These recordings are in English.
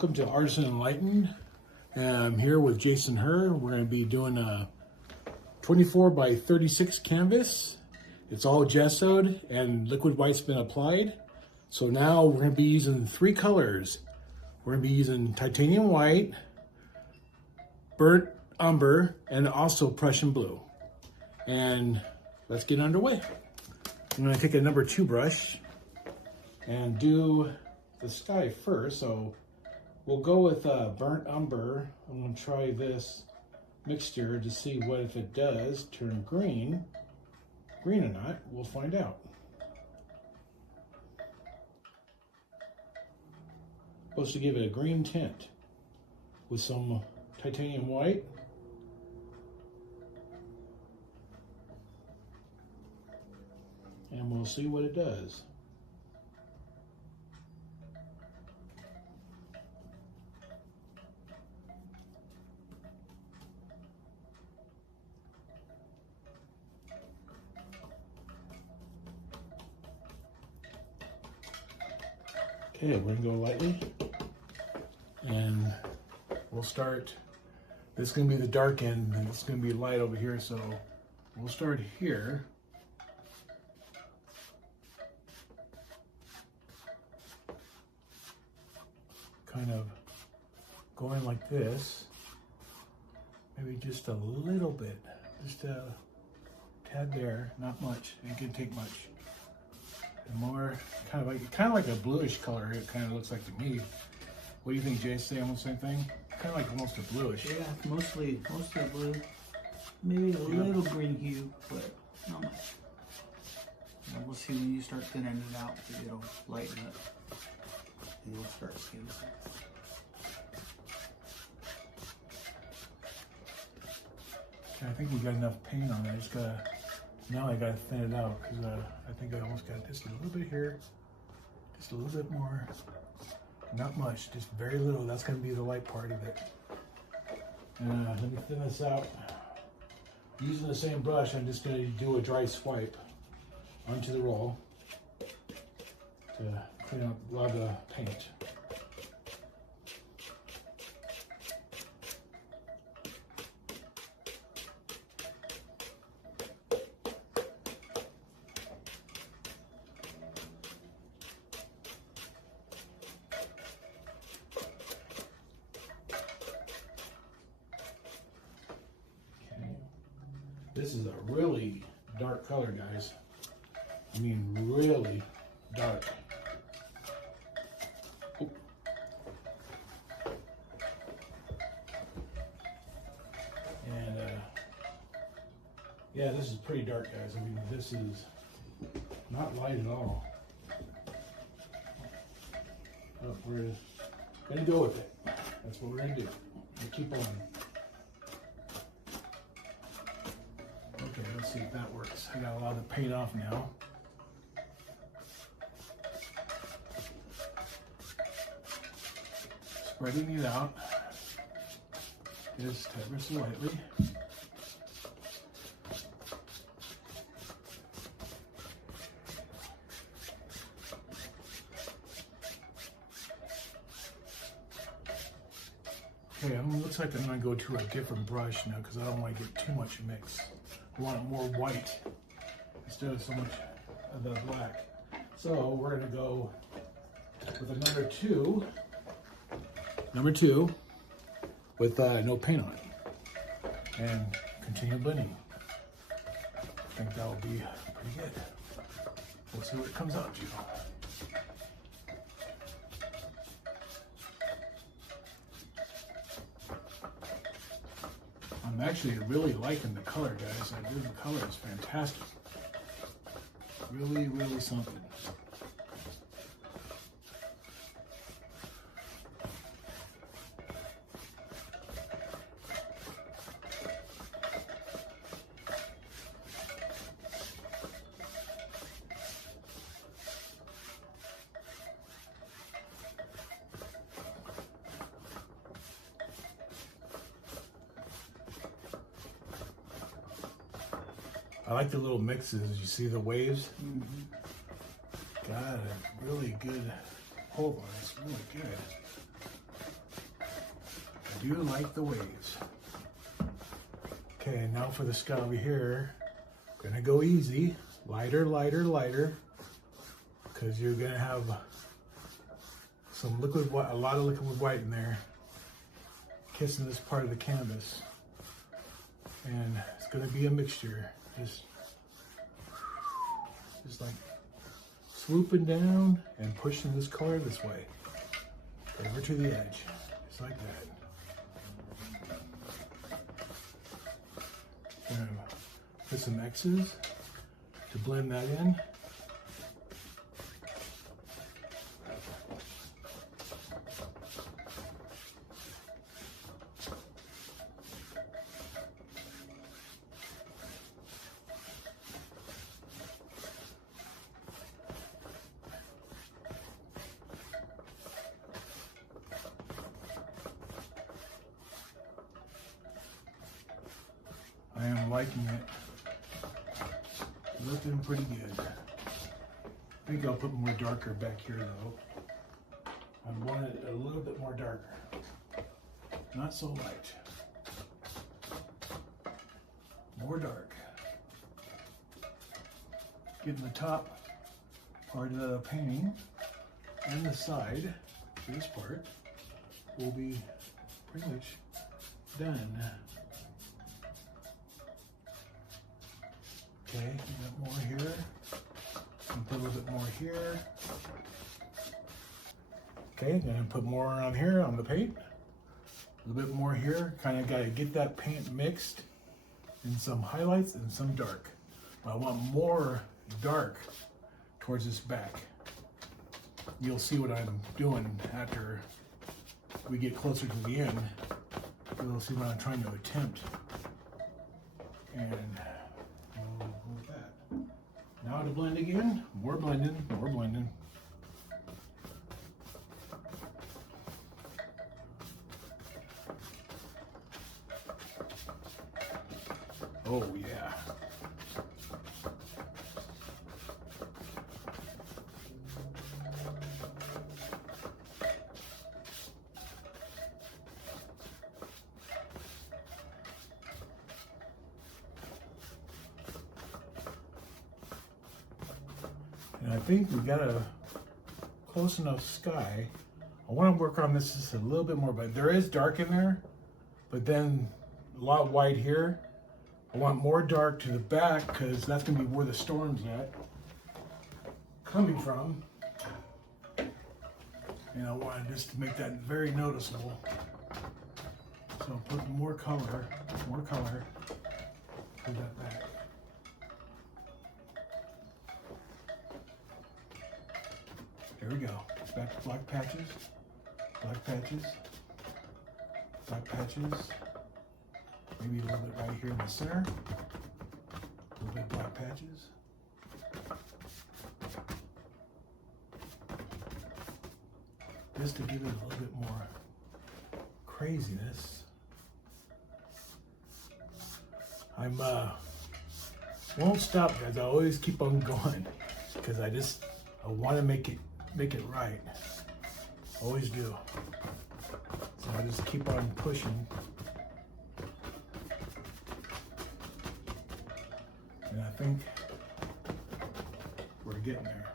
welcome to Artisan Enlightened. I'm here with Jason Herr. We're going to be doing a 24 by 36 canvas. It's all gessoed and liquid white's been applied. So now we're going to be using 3 colors. We're going to be using titanium white, burnt umber, and also Prussian blue. And let's get underway. I'm going to take a number 2 brush and do the sky first. So we'll go with burnt umber. I'm going to try this mixture to see what if it does turn green or not. We'll find out. Supposed to give it a green tint with some titanium white. And we'll see what it does. Okay, we're gonna go lightly, and we'll start. This is gonna be the dark end, and it's gonna be light over here. So we'll start here. Kind of going like this, maybe just a little bit, just a tad there, not much. It can take much. And more kind of like a bluish color. It kind of looks like to me. What do you think, Jay? Say almost the same thing. Kind of like almost a bluish. Yeah, mostly blue. Maybe a little green hue, but not much. And we'll see when you start thinning it out, because it'll lighten up. And you'll start seeing it. Okay, I think we got enough paint on it. I just gotta, now I gotta thin it out, because I think I almost got just a little bit here, just a little bit more. Not much, just very little. That's gonna be the light part of it. Let me thin this out. Using the same brush, I'm just gonna do a dry swipe onto the roll to clean up a lot of the paint. This is a really dark color, guys. I mean, really dark. Oh. And yeah, this is pretty dark, guys. I mean, this is not light at all. But we're gonna go with it. That's what we're gonna do. We'll keep on. Okay, let's see if that works. I got a lot of the paint off now. Spreading it out just ever so lightly. Okay, looks like I'm going to go to a different brush now because I don't want to get too much mix. I want more white instead of so much of the black. So we're going to go with a number two with no paint on it, and continue blending. I think that will be pretty good. We'll see what it comes out to. I'm actually really liking the color, guys. I think the color is fantastic. Really, really something. I like the little mixes. You see the waves? Got a really good hold on it. It's really good. do like the waves. Okay, now for the sky over here. Gonna go easy, lighter, lighter, lighter, because you're gonna have some liquid white, a lot of liquid white in there, kissing this part of the canvas, and it's gonna be a mixture. Just like swooping down and pushing this color this way, over to the edge, just like that. Gonna put some X's to blend that in. I am liking it. Looking pretty good. I think I'll put more darker back here though. I want it a little bit more darker. Not so light. More dark. Getting the top part of the painting and the side, this part, will be pretty much done. Okay, a bit more here, and put a little bit more here. Okay, gonna put more on here on the paint. A little bit more here. Kind of gotta get that paint mixed in some highlights and some dark. I want more dark towards this back. You'll see what I'm doing after we get closer to the end. You'll see what I'm trying to attempt. And with that. Now to blend again, more blending, more blending. Oh yeah. And I think we got a close enough sky. I want to work on this just a little bit more, but there is dark in there, but then a lot of white here. I want more dark to the back because that's going to be where the storm's at coming from. And I wanted just to make that very noticeable. So I'll put more color to that back. There we go. Back to black patches, black patches, black patches. Maybe a little bit right here in the center. A little bit of black patches. Just to give it a little bit more craziness. Won't stop, guys. I always keep on going because I want to make it right. Always do. So I just keep on pushing. And I think we're getting there.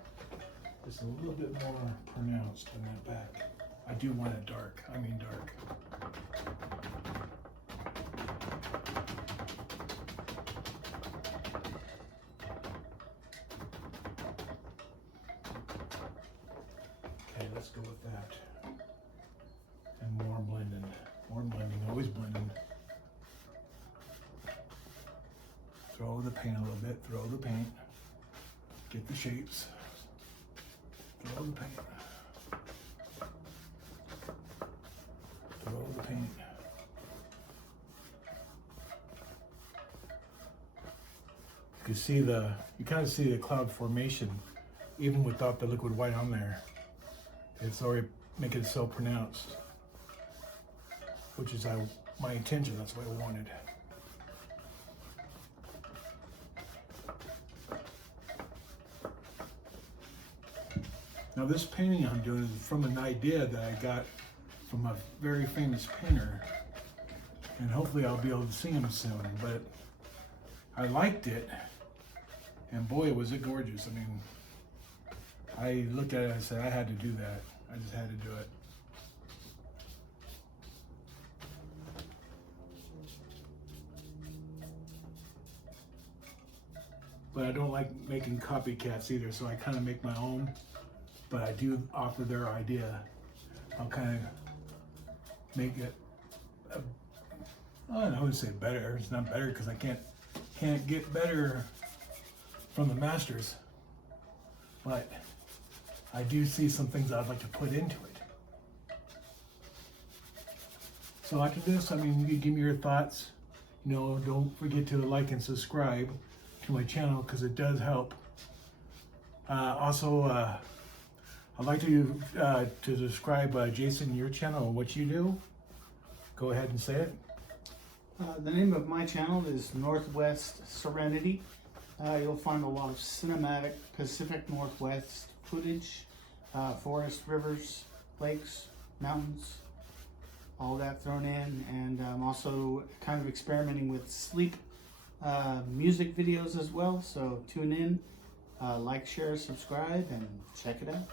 Just a little bit more pronounced in that back. I do want it dark. I mean dark. Okay, let's go with that. And more blending. More blending. Always blending. Throw the paint a little bit, throw the paint, get the shapes, throw the paint, throw the paint. You kind of see the cloud formation even without the liquid white on there. It's already making it so pronounced, which is my intention, that's what I wanted. Now this painting I'm doing is from an idea that I got from a very famous painter, and hopefully I'll be able to see him soon. But I liked it, and boy, was it gorgeous. I mean, I looked at it and I said, I had to do that. I just had to do it. But I don't like making copycats either, so I kind of make my own, but I do offer their idea. I'll kind of make it, I wouldn't say better. It's not better because I can't get better from the masters. But I do see some things I'd like to put into it. So after this, I mean, you can give me your thoughts. You know, don't forget to like and subscribe to my channel because it does help. Also, I'd like to describe Jason, your channel and what you do. Go ahead and say it. The name of my channel is Northwest Serenity. You'll find a lot of cinematic Pacific Northwest footage, forest, rivers, lakes, mountains, all that thrown in. And I'm also kind of experimenting with sleep music videos as well. So tune in, like, share, subscribe, and check it out.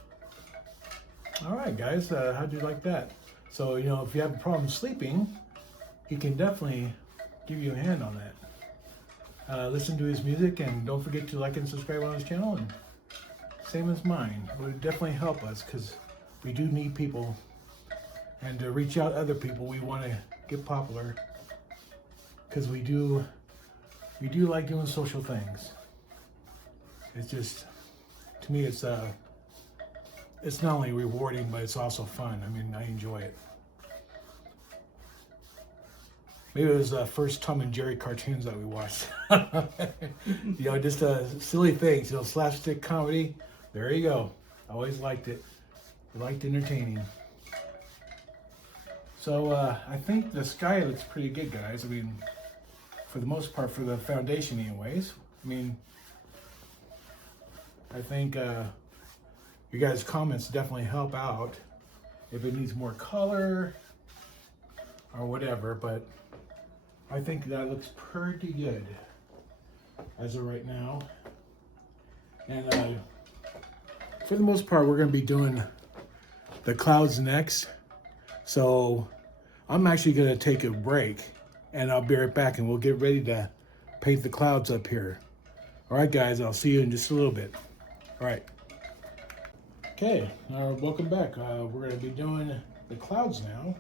All right, guys, how'd you like that? So, you know, if you have a problem sleeping, he can definitely give you a hand on that. Listen to his music, and don't forget to like and subscribe on his channel. And same as mine, it would definitely help us because we do need people, and to reach out to other people. We want to get popular because we do like doing social things. It's just, to me, it's not only rewarding, but it's also fun. I mean, I enjoy it. Maybe it was the first Tom and Jerry cartoons that we watched. You know, just silly things, you know, slapstick comedy. There you go. I always liked it. I liked entertaining. So I think the sky looks pretty good, guys. I mean, for the most part, for the foundation anyways. I mean, I think you guys' comments definitely help out if it needs more color or whatever, but I think that looks pretty good as of right now. And for the most part, we're going to be doing the clouds next. So I'm actually going to take a break, and I'll be right back, and we'll get ready to paint the clouds up here. All right, guys, I'll see you in just a little bit. All right. Okay, welcome back. We're going to be doing the clouds now.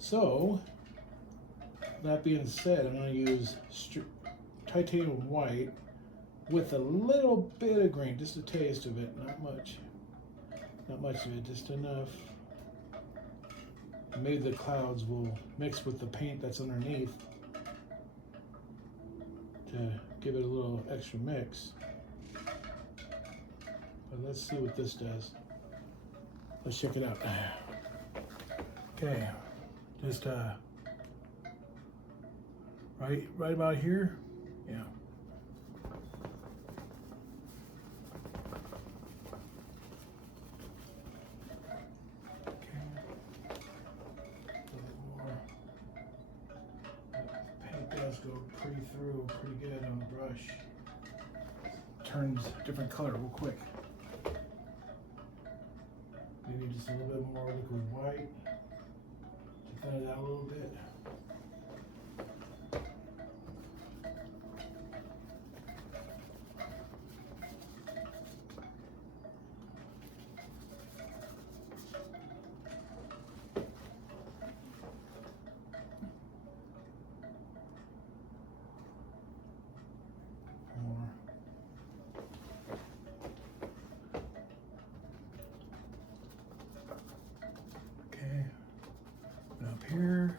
So, that being said, I'm going to use titanium white with a little bit of green, just a taste of it, not much. Not much of it, just enough. Maybe the clouds will mix with the paint that's underneath to give it a little extra mix. But let's see what this does. Let's check it out. Okay, just right about here. Yeah. Okay. A little more. The paint does go pretty good on the brush. Turns different color real quick. Maybe just a little bit more liquid white to thin it out a little bit. More. Okay, and up here,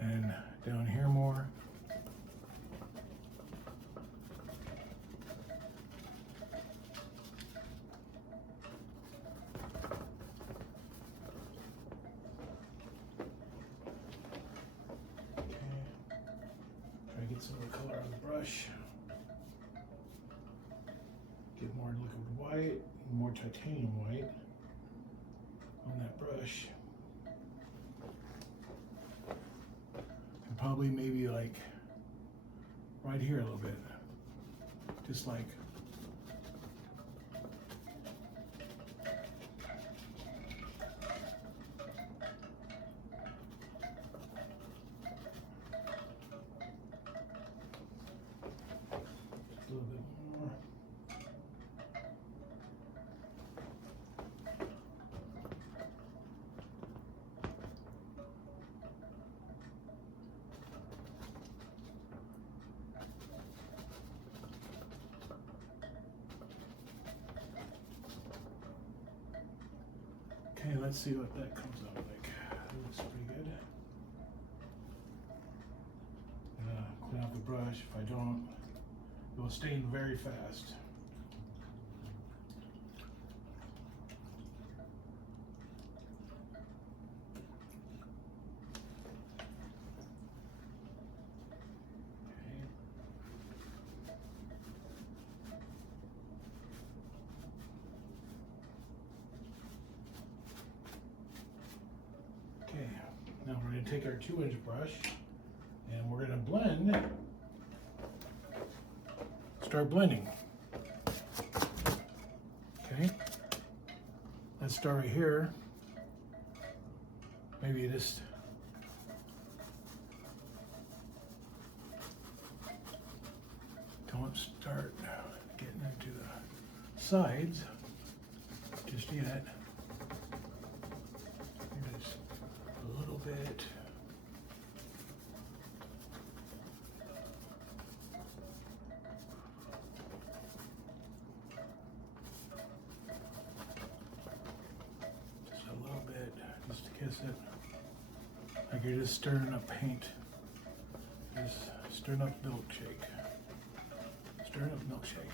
and down here more. Okay, try to get some more color on the brush. Get more liquid white, more titanium white. brush. And probably maybe like right here a little bit. Just like a little bit more. Okay, let's see what that comes out like. That looks pretty good. Clean out the brush. If I don't, it will stain very fast. Okay, now we're going to take our 2-inch brush and we're going to blend. Start blending. Okay, let's start right here. Maybe just don't start getting into the sides just yet. Just a little bit. Just a little bit, just to kiss it. Like you're just stirring up paint. Just stirring up milkshake. Stirring up milkshake.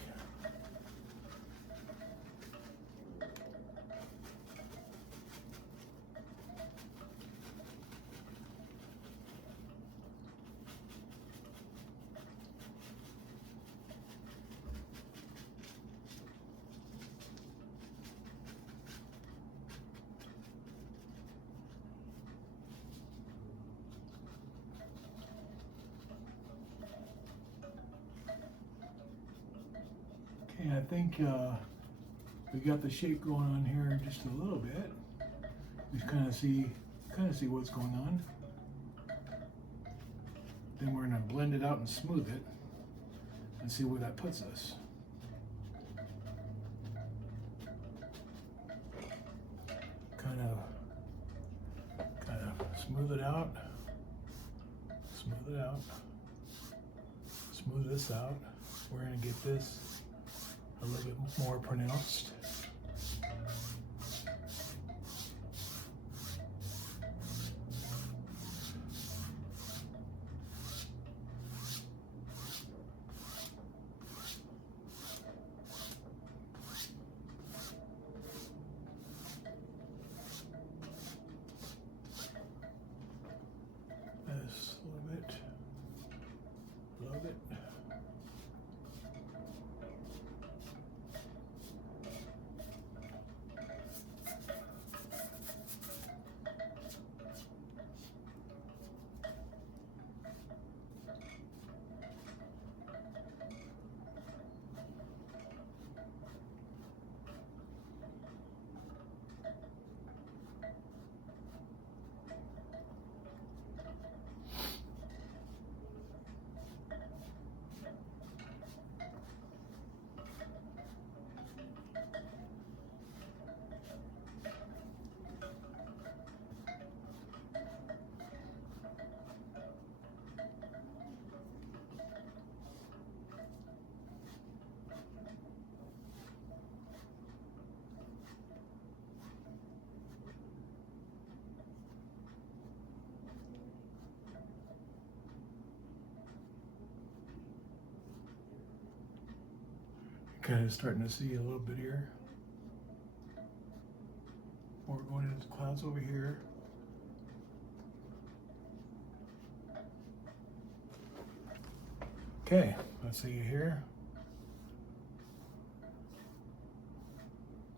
Okay, I think we got the shape going on here just a little bit. We kind of see what's going on. Then we're gonna blend it out and smooth it and see where that puts us. Kind of smooth it out. Smooth it out. Smooth this out. We're gonna get this a little bit more pronounced. This a little bit. A little bit. Kind of starting to see a little bit here. More going into the clouds over here. Okay, let's see here.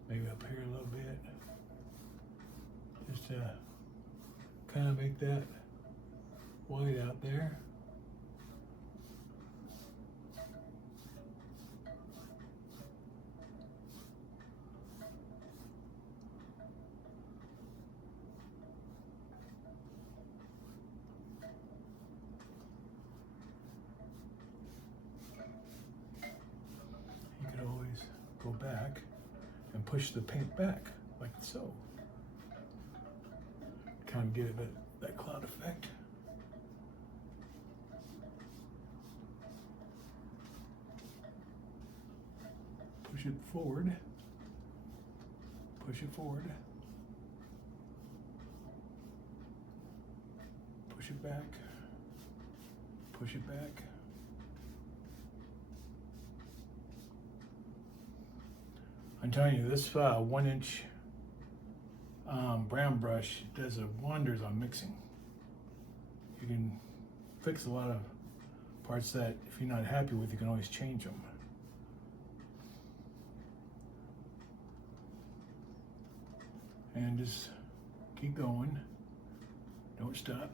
Maybe up here a little bit. to kind of make that white out there. You could always go back and push the paint back like so. Kind of get that cloud effect. Push it forward. Push it forward. Push it back. Push it back. I'm telling you, this 1-inch brown brush does wonders on mixing. You can fix a lot of parts that if you're not happy with, you can always change them. And just keep going. Don't stop.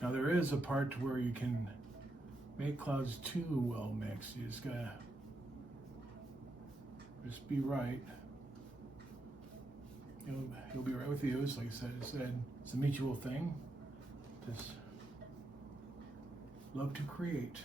Now there is a part where you can make clouds too well mixed. You just gotta just be right. He'll be right with you. It's like I said, it's a mutual thing. Just love to create.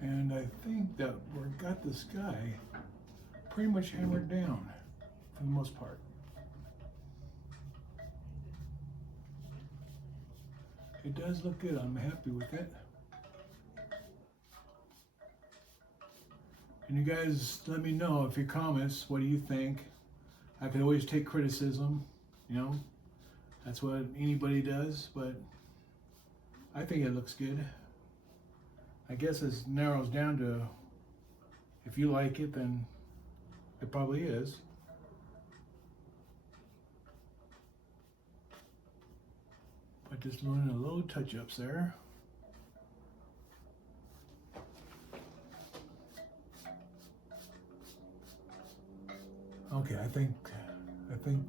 And I think that we've got the sky pretty much hammered down for the most part. It does look good. I'm happy with it. And you guys let me know if your comments, what do you think? I can always take criticism, you know, that's what anybody does, but I think it looks good. I guess it narrows down to, if you like it, then it probably is. But just doing a little touch-ups there. Okay, I think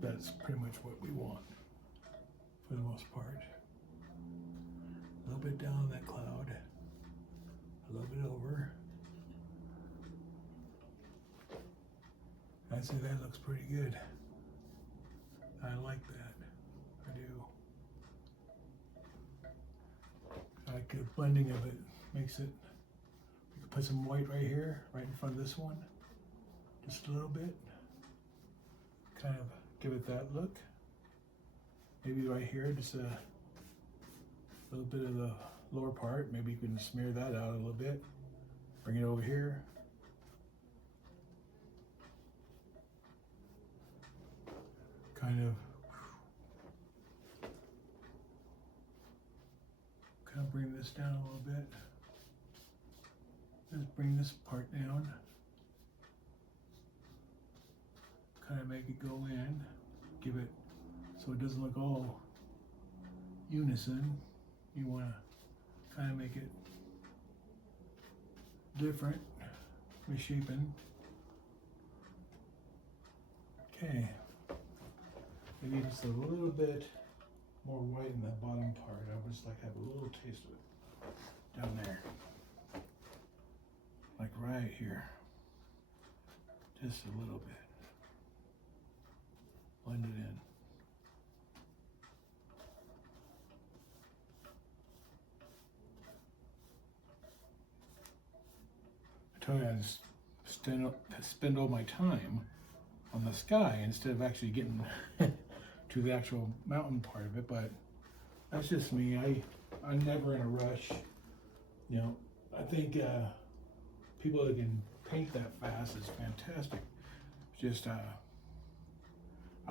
that's pretty much what we want for the most part. A little bit down that cloud. A little bit over. I say that looks pretty good. I like that. I do. I like the blending of it. Makes it. We could put some white right here, right in front of this one. Just a little bit. Kind of give it that look. Maybe right here, just a little bit of the lower part. Maybe you can smear that out a little bit. Bring it over here. Kind of bring this down a little bit. Just bring this part down. Kind of make it go in. Give it so it doesn't look all unison. You want to kind of make it different, misshapen. Okay, maybe just a little bit more white in the bottom part. I would just like to have a little taste of it down there, like right here, just a little bit. Blend it in. I told you I spend all my time on the sky instead of actually getting to the actual mountain part of it, but that's just me. I'm never in a rush. You know, I think people that can paint that fast is fantastic. Just I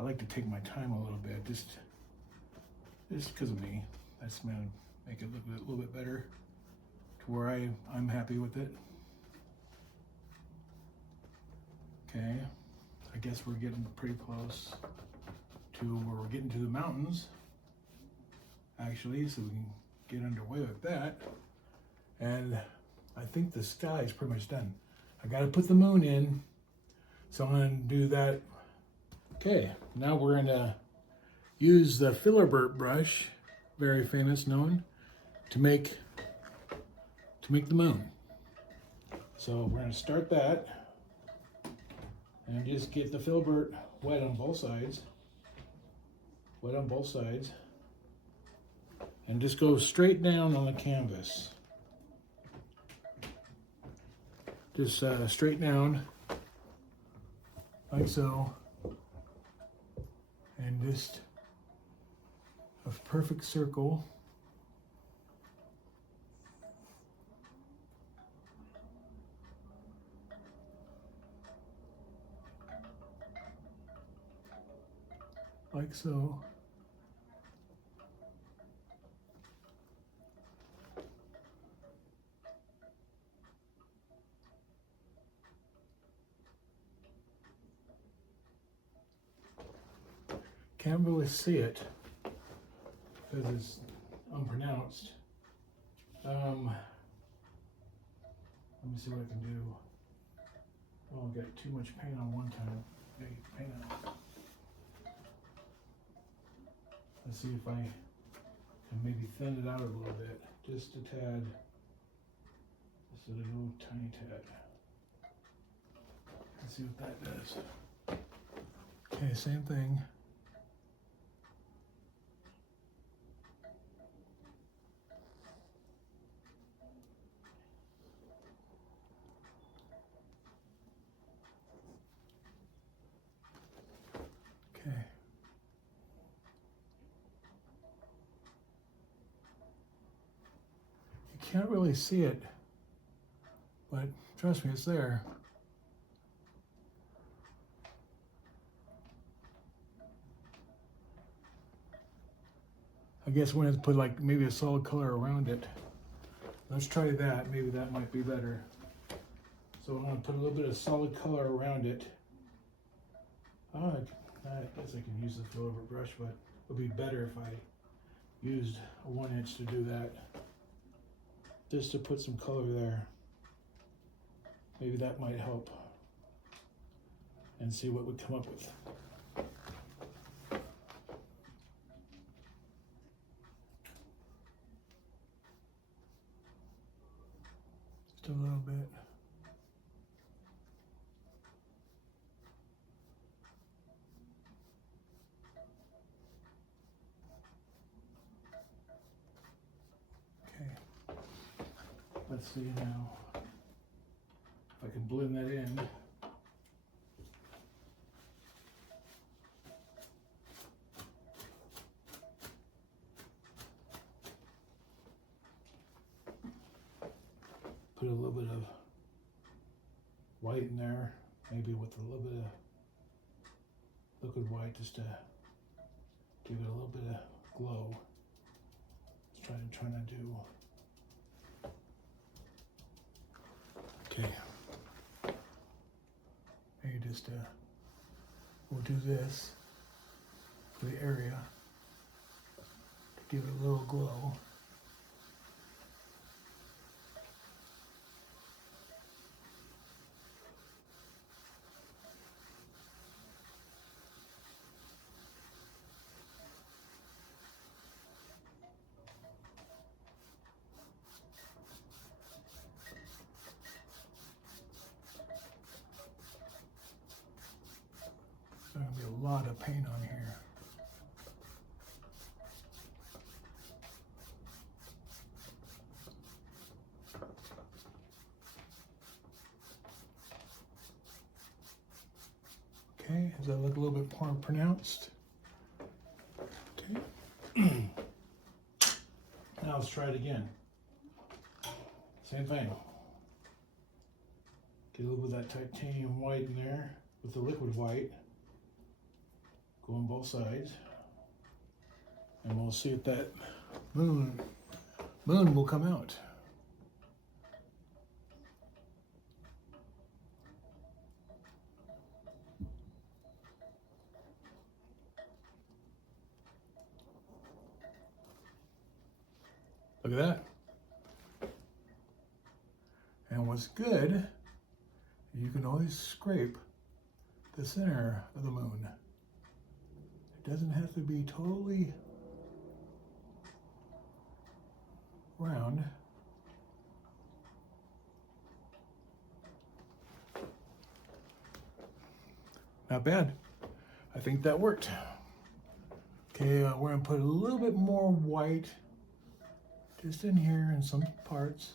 like to take my time a little bit, just because of me. That's make it look a little bit better to where I'm happy with it. Okay, I guess we're getting pretty close to where we're getting to the mountains, actually, so we can get underway with that. And I think the sky is pretty much done. I got to put the moon in, so I'm going to do that. Okay, now we're going to use the filbert brush, very famous, known, to make the moon. So we're going to start that and just get the filbert wet on both sides. Wet on both sides. And just go straight down on the canvas. Just straight down, like so. And just a perfect circle. Like so. Can't really see it because it's unpronounced. Let me see what I can do. Oh, I got too much paint on one time. Okay, paint on. Let's see if I can maybe thin it out a little bit, just a tad, just a little tiny tad. Let's see what that does. Okay, same thing. Okay. You can't really see it, but trust me, it's there. I guess we're going to put like maybe a solid color around it. Let's try that. Maybe that might be better. So I'm going to put a little bit of solid color around it. I guess I can use the filbert brush, but it would be better if I used a 1-inch to do that. Just to put some color there. Maybe that might help. And see what we come up with. Just a little bit. Okay. Let's see now if I can blend that in. Put a little bit of white in there, maybe with a little bit of liquid white just to give it a little bit of glow. Let's try to do. Okay. Maybe just we'll do this for the area to give it a little glow. There's going to be a lot of paint on here. Okay, does that look a little bit more pronounced? Okay. Now let's try it again. Same thing. Get a little bit of that titanium white in there with the liquid white. Go on both sides. And we'll see if that moon moon will come out. Look at that. And what's good, you can always scrape the center of the moon. It doesn't have to be totally round. Not bad. I think that worked. Okay, we're gonna put a little bit more white just in here in some parts,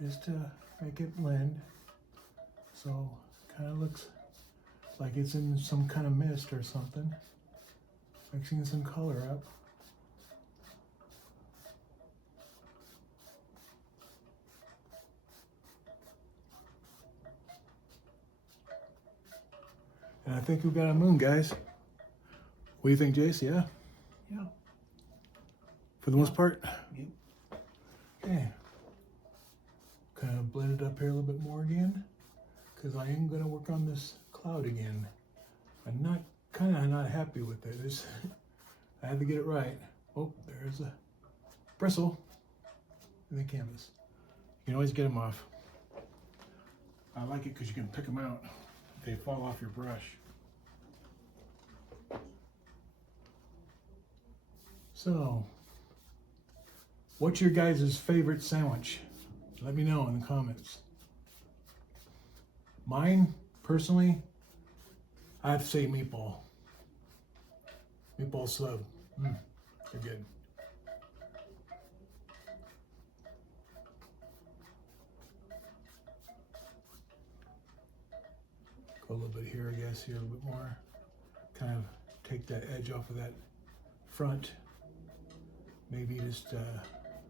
just to make it blend. So kind of looks like it's in some kind of mist or something. Mixing some color up. And I think we've got a moon, guys. What do you think, Jace? Yeah? Yeah. For the most part? Yep. Okay. Kind of blend it up here a little bit more again, because I am going to work on this cloud again. I'm kind of not happy with it. I had to get it right. Oh, there's a bristle in the canvas. You can always get them off. I like it because you can pick them out. They fall off your brush. So, what's your guys' favorite sandwich? Let me know in the comments. Mine, personally, I have to say meatball. Meatball sub. They're good. Go a little bit here, I guess, here a little bit more. Kind of take that edge off of that front. Maybe just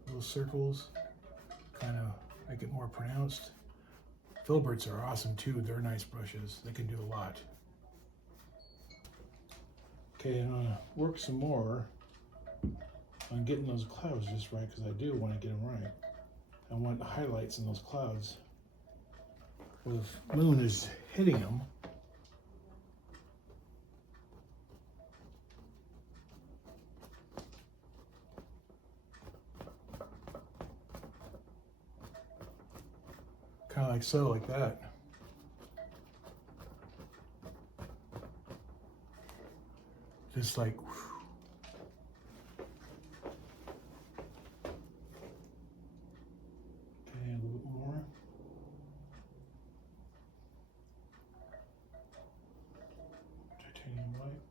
little circles. Kind of make it more pronounced. Filberts are awesome too. They're nice brushes. They can do a lot. Okay, I'm gonna work some more on getting those clouds just right, because I do want to get them right. I want highlights in those clouds. Well, the moon is hitting them. Kind of like so, like that. Just like, whew. Okay, a little bit more. Titanium white.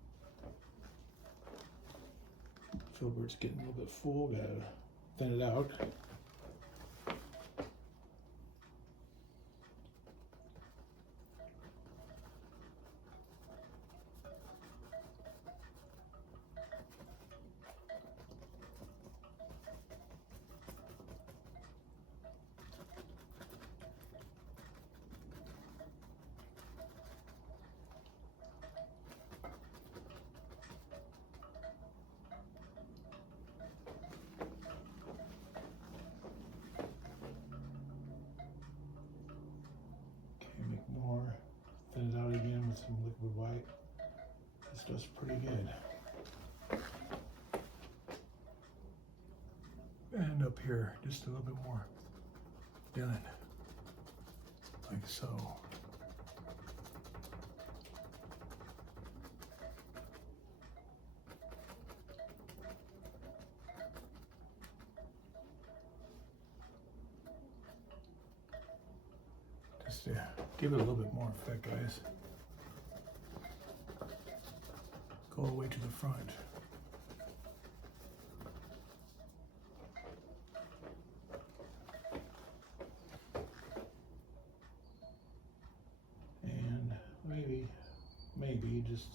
Filbert's getting a little bit full, gotta thin it out. More, thin it out again with some liquid white. This does pretty good. And up here, just a little bit more done, like so. Just to give it a little bit more effect, guys. Go all the way to the front. And maybe just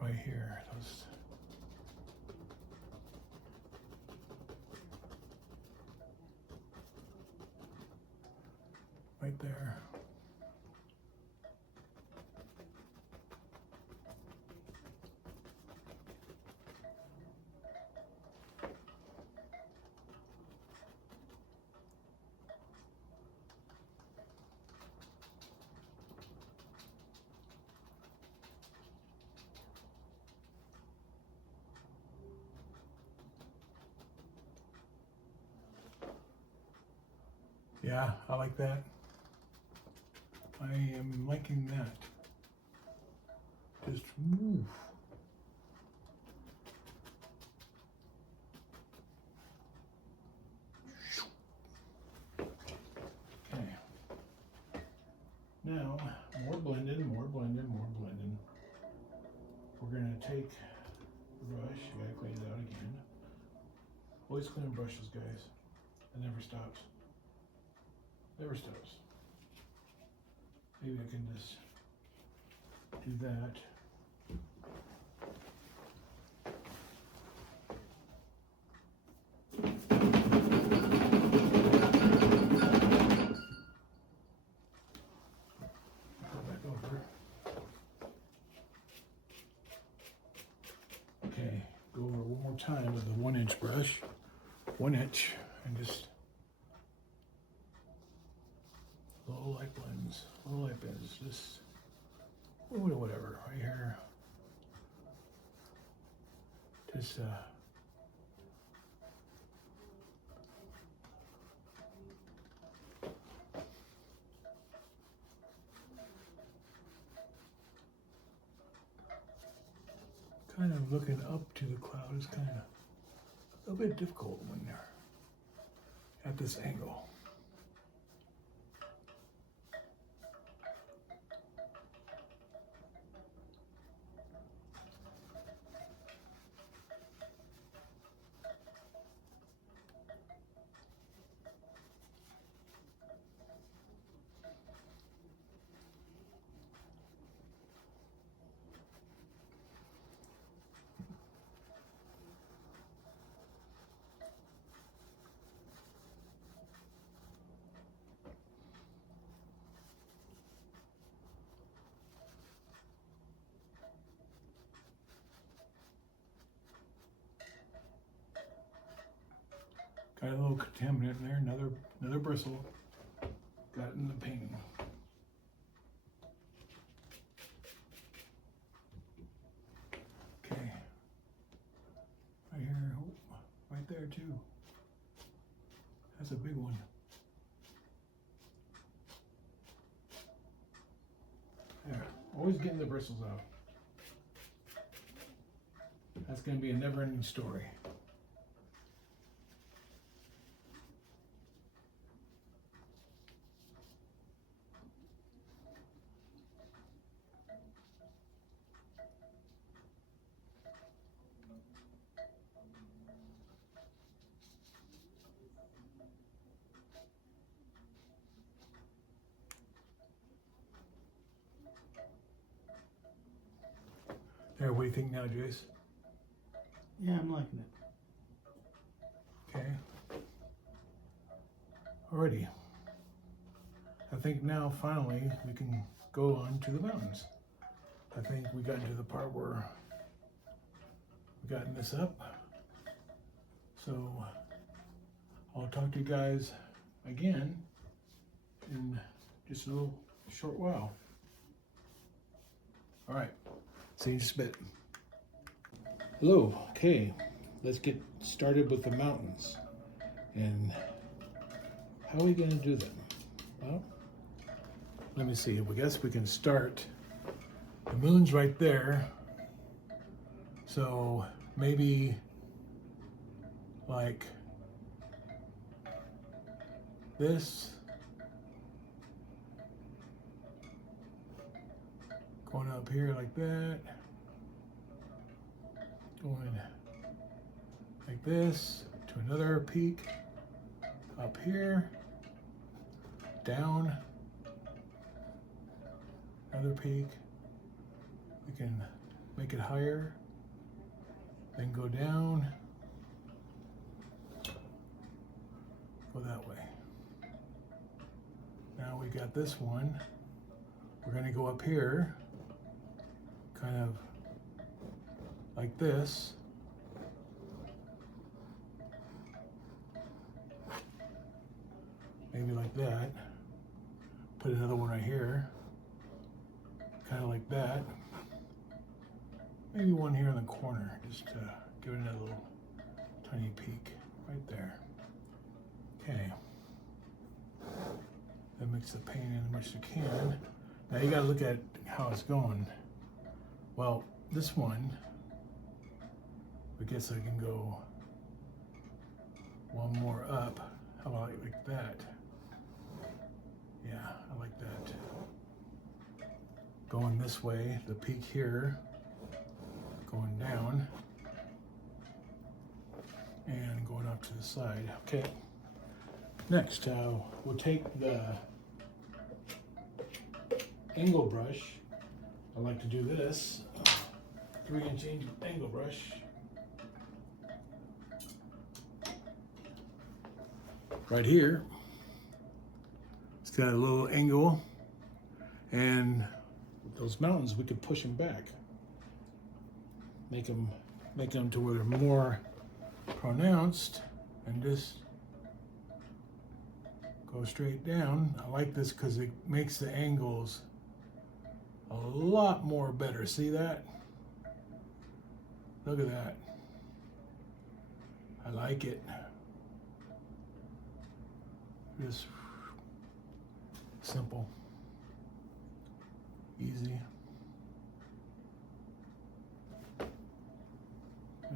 right here, those. Right there. Yeah, I like that. I am liking that. Just move. Okay. Now, more blending, more blending, more blending. We're gonna take the brush, you gotta clean it out again. Always clean brushes, guys. It never stops. Never stops. Maybe I can just do that. Go back over. Okay, go over one more time with the 1-inch brush. 1 inch, and just low light blends, just whatever, right here. Just kind of looking up to the cloud is kind of a little bit difficult when they're at this angle. Got a little contaminant in there, another bristle. Got in the painting. Okay. Right here, oh, right there too. That's a big one. There, always getting the bristles out. That's gonna be a never-ending story. There, what do you think now, Jace? Yeah, I'm liking it. Okay. Alrighty. I think now finally we can go on to the mountains. I think we got into the part where we gotten this up. So I'll talk to you guys again in just a little short while. All right, see you in just a bit. Hello, okay, let's get started with the mountains. And how are we gonna do them? Well, let me see, I guess we can start. The moon's right there. So maybe like this. Going up here like that. Going like this to another peak. Up here. Down. Another peak. We can make it higher. Then go down. Go that way. Now we got this one. We're gonna go up here. Kind of like this. Maybe like that. Put another one right here. Kind of like that. Maybe one here in the corner, just to give it a little tiny peek right there. Okay. mix the paint in as much as you can. Now you gotta look at how it's going. Well, this one, I guess I can go one more up. How about like that? Yeah, I like that. Going this way, the peak here, going down, and going up to the side. Okay. Next, we'll take the angle brush. I like to do this 3-inch angle brush. Right here, it's got a little angle, and those mountains we could push them back, make them to where they're more pronounced, and just go straight down. I like this because it makes the angles a lot more better. See that? Look at that. I like it. Just simple, easy.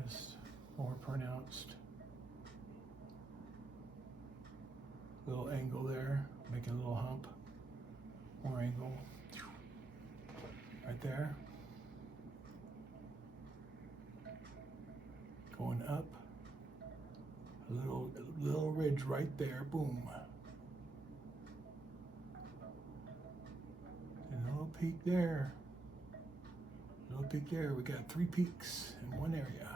Just more pronounced. Little angle there, making a little hump. More angle. Right there. Going up. A little ridge right there. Boom. And a little peak there. A little peak there. We got 3 peaks in one area.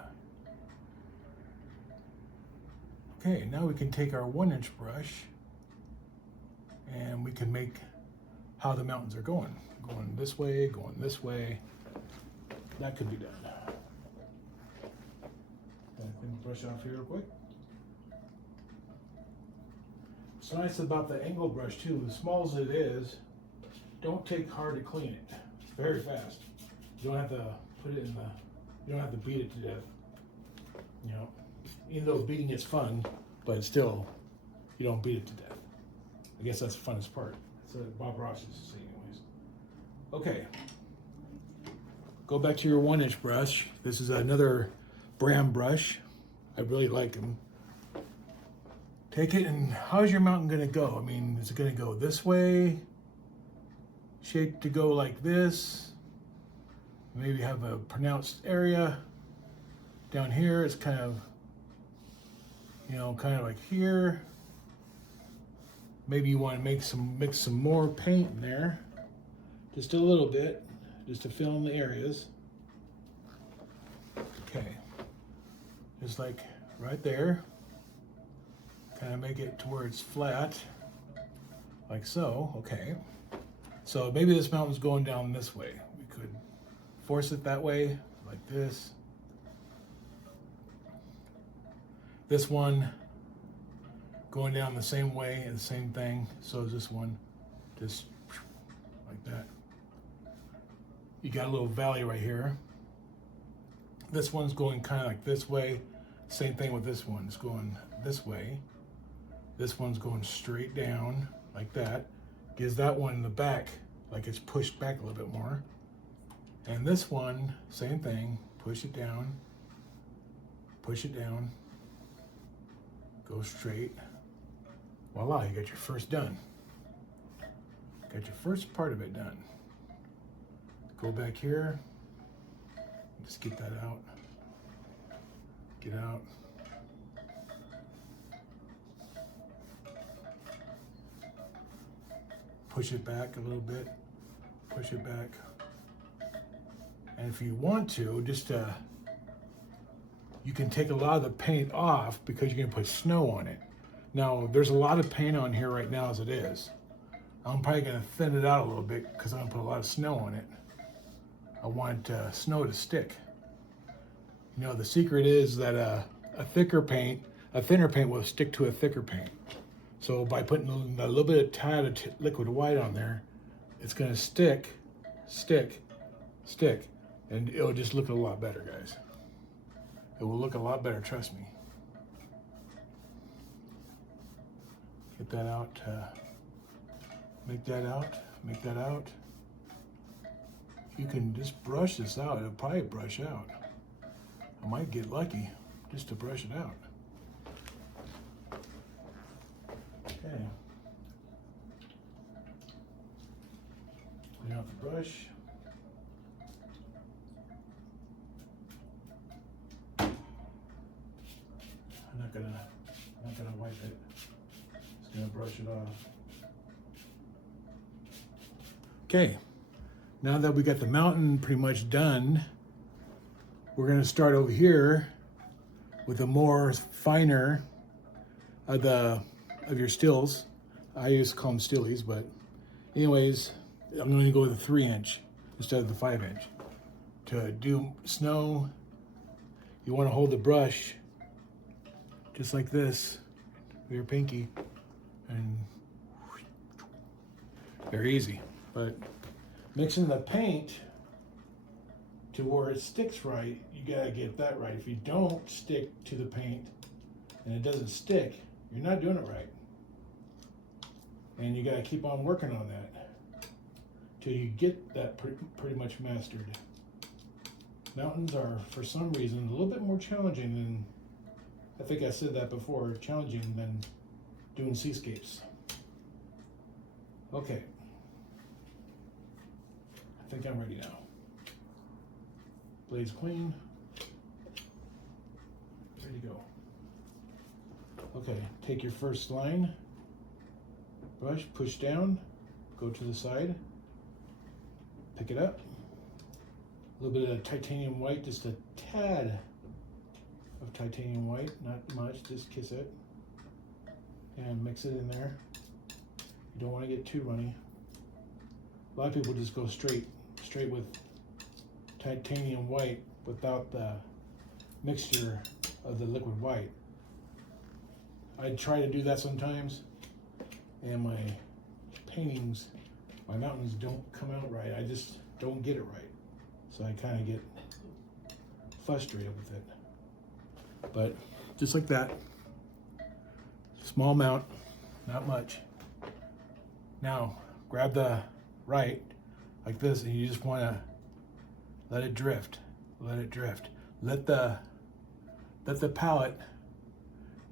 Okay, now we can take our 1-inch brush and we can make how the mountains are going. Going this way, going this way. That could be done. Let me brush off here real quick. What's nice about the angle brush too, as small as it is, don't take hard to clean it. It's very fast. You don't have to put it in the, you don't have to beat it to death. You know, even though beating is fun, but still, you don't beat it to death. I guess that's the funnest part. That's what Bob Ross used to say anyways. Okay. Go back to your 1-inch brush. This is another Bram brush. I really like them. Take it, and how's your mountain gonna go? I mean, is it gonna go this way? Shape to go like this? Maybe have a pronounced area. Down here, it's kind of, you know, kind of like here. Maybe you want to mix some more paint in there. Just a little bit, just to fill in the areas. Okay, just like right there. Kind of make it to where it's flat, like so. Okay, so maybe this mountain's going down this way. We could force it that way, like this. This one going down the same way and the same thing. So is this one, just like that. You got a little valley right here. This one's going kind of like this way. Same thing with this one. It's going this way. This one's going straight down like that. Gives that one in the back, like it's pushed back a little bit more. And this one, same thing. Push it down. Push it down. Go straight. Voila, you got your first done. Got your first part of it done. Go back here. Just get that out. Get out. Push it back a little bit. Push it back. And if you want to, just you can take a lot of the paint off because you're gonna put snow on it. Now, there's a lot of paint on here right now as it is. I'm probably gonna thin it out a little bit because I'm gonna put a lot of snow on it. I want snow to stick. You know, the secret is that a thinner paint will stick to a thicker paint. So by putting a little bit of tad of liquid white on there, it's gonna stick, and it'll just look a lot better, guys. It will look a lot better, trust me. Get that out. Make that out. Make that out. You can just brush this out. It'll probably brush out. I might get lucky just to brush it out. Okay. Clean out the brush. I'm not gonna wipe it. Just gonna brush it off. Okay, now that we got the mountain pretty much done, we're gonna start over here with a more finer of your stills. I used to call them stillies, but anyways, I'm gonna go with a 3-inch instead of the 5-inch. To do snow, you wanna hold the brush just like this with your pinky, and very easy. But mixing the paint to where it sticks right, you gotta get that right. If you don't stick to the paint and it doesn't stick, you're not doing it right. And you gotta keep on working on that till you get that pretty much mastered. Mountains are, for some reason, a little bit more challenging than, I think I said that before, challenging than doing seascapes. Okay. I think I'm ready now. Blades clean. Ready to go. Okay, take your first line, brush, push down, go to the side, pick it up. A little bit of titanium white, just a tad of titanium white, not much, just kiss it. And mix it in there. You don't want to get too runny. A lot of people just go straight with titanium white without the mixture of the liquid white. I try to do that sometimes, and my paintings, my mountains don't come out right. I just don't get it right. So I kind of get frustrated with it. But just like that, small amount, not much. Now grab the right like this, and you just want to let it drift. Let it drift. Let the palette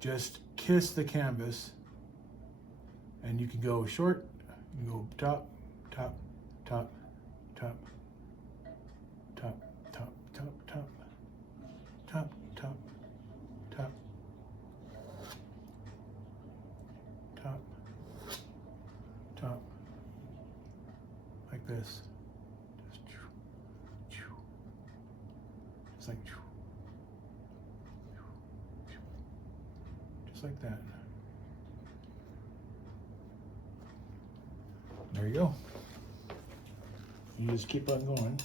just kiss the canvas, and you can go short, you can go top, top, top, top, top, top, top, top, top, top, top, top, top, like this. Just like, just like that. There you go. You just keep on going.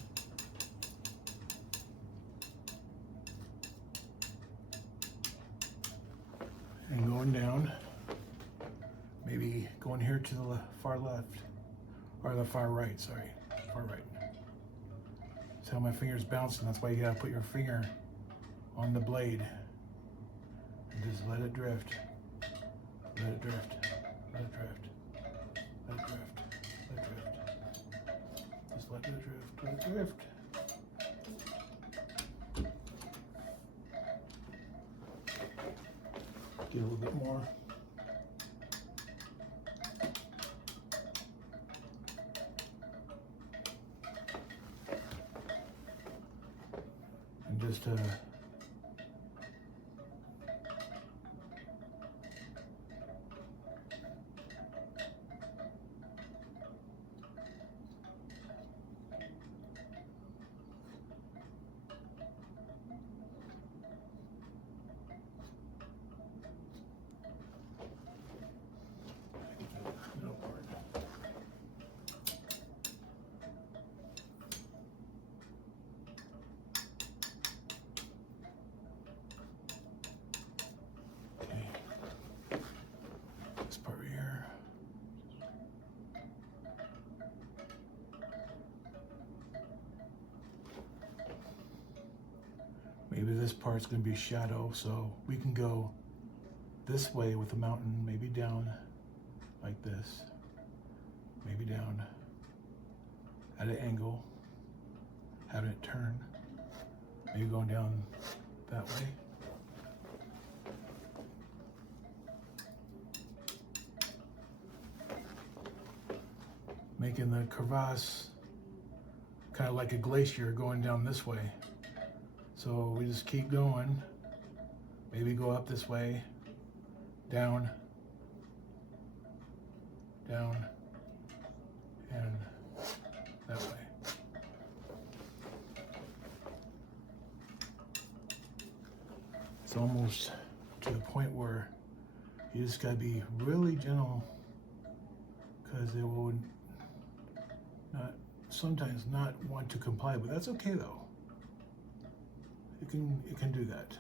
And going down. Maybe going here to the far left. Or the far right, sorry. Far right. That's how my finger's bouncing. That's why you gotta put your finger on the blade. And just let it drift. Let it drift. Let it drift. Let it drift. Let it drift. Just let it drift. Let it drift. Get a little bit more. And just maybe this part's going to be shadow, so we can go this way with the mountain, maybe down like this. maybe down at an angle, having it turn, maybe going down that way. Making the crevasse kind of like a glacier going down this way. So we just keep going, maybe go up this way, down, down, and that way. It's almost to the point where you just gotta be really gentle, because it will not sometimes not want to comply, but that's okay though. It can do that.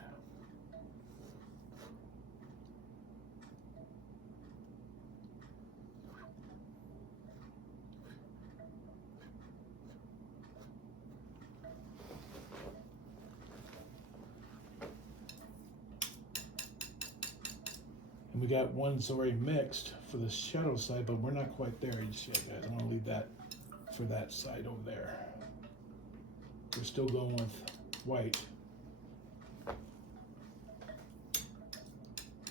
And we got one that's already mixed for the shadow side, but we're not quite there just yet, guys. I'm gonna leave that for that side over there. We're still going with white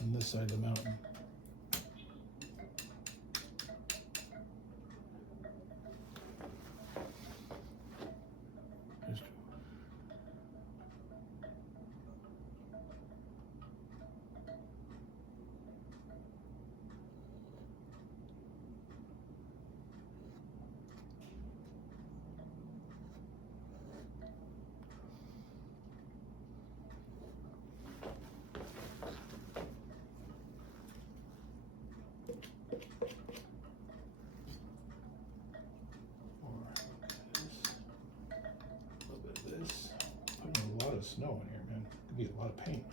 on this side of the mountain. Just snow in here, man. Could be a lot of paint.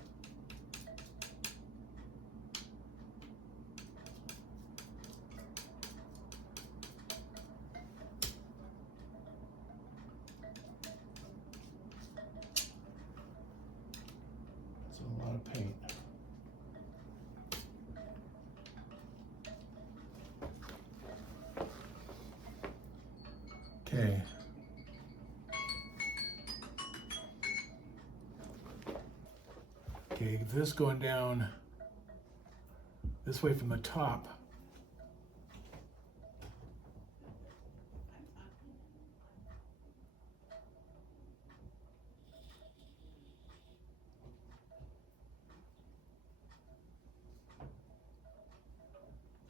That's a lot of paint. Okay. Okay, this going down this way from the top.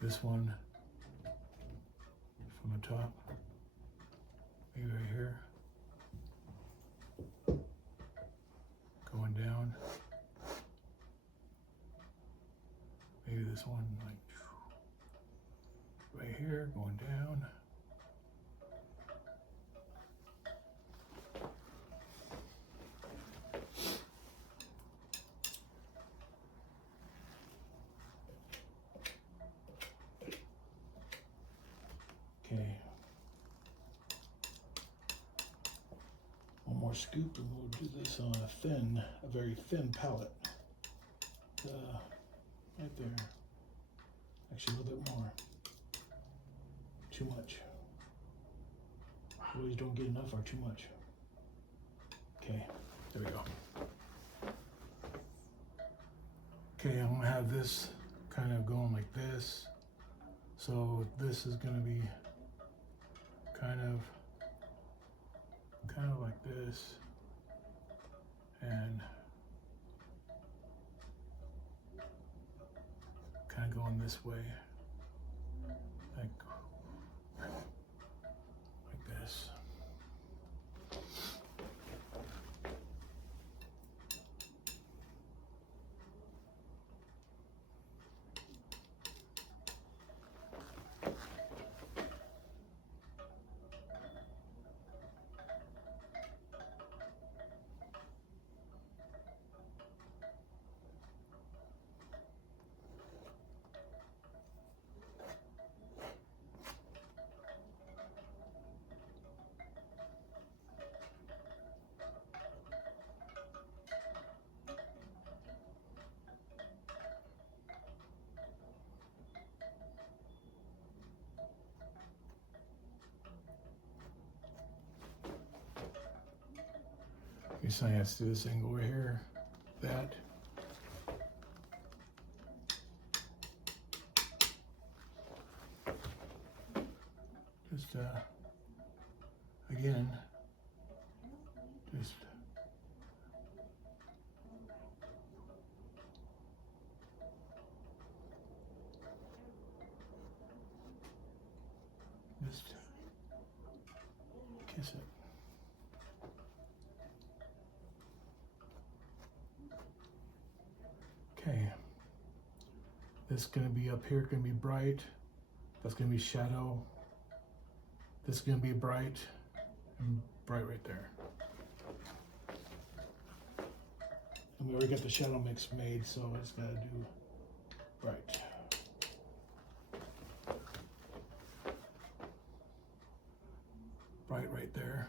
This one from the top, maybe right here. Going down. Maybe this one like right here, going down. Okay. One more scoop and we'll do this on a very thin palette. Right there. Actually, a little bit more. Too much. Always don't get enough or too much. Okay, there we go. Okay, I'm gonna have this kind of going like this. So this is gonna be kind of like this. And kind of going this way, like this. Guess I have to do this angle over here. That. Just again, just kiss it. Okay. This is going to be up here, going to be bright. That's going to be shadow. This is going to be bright and bright right there. And we already got the shadow mix made, so I just got to do bright. Bright right there.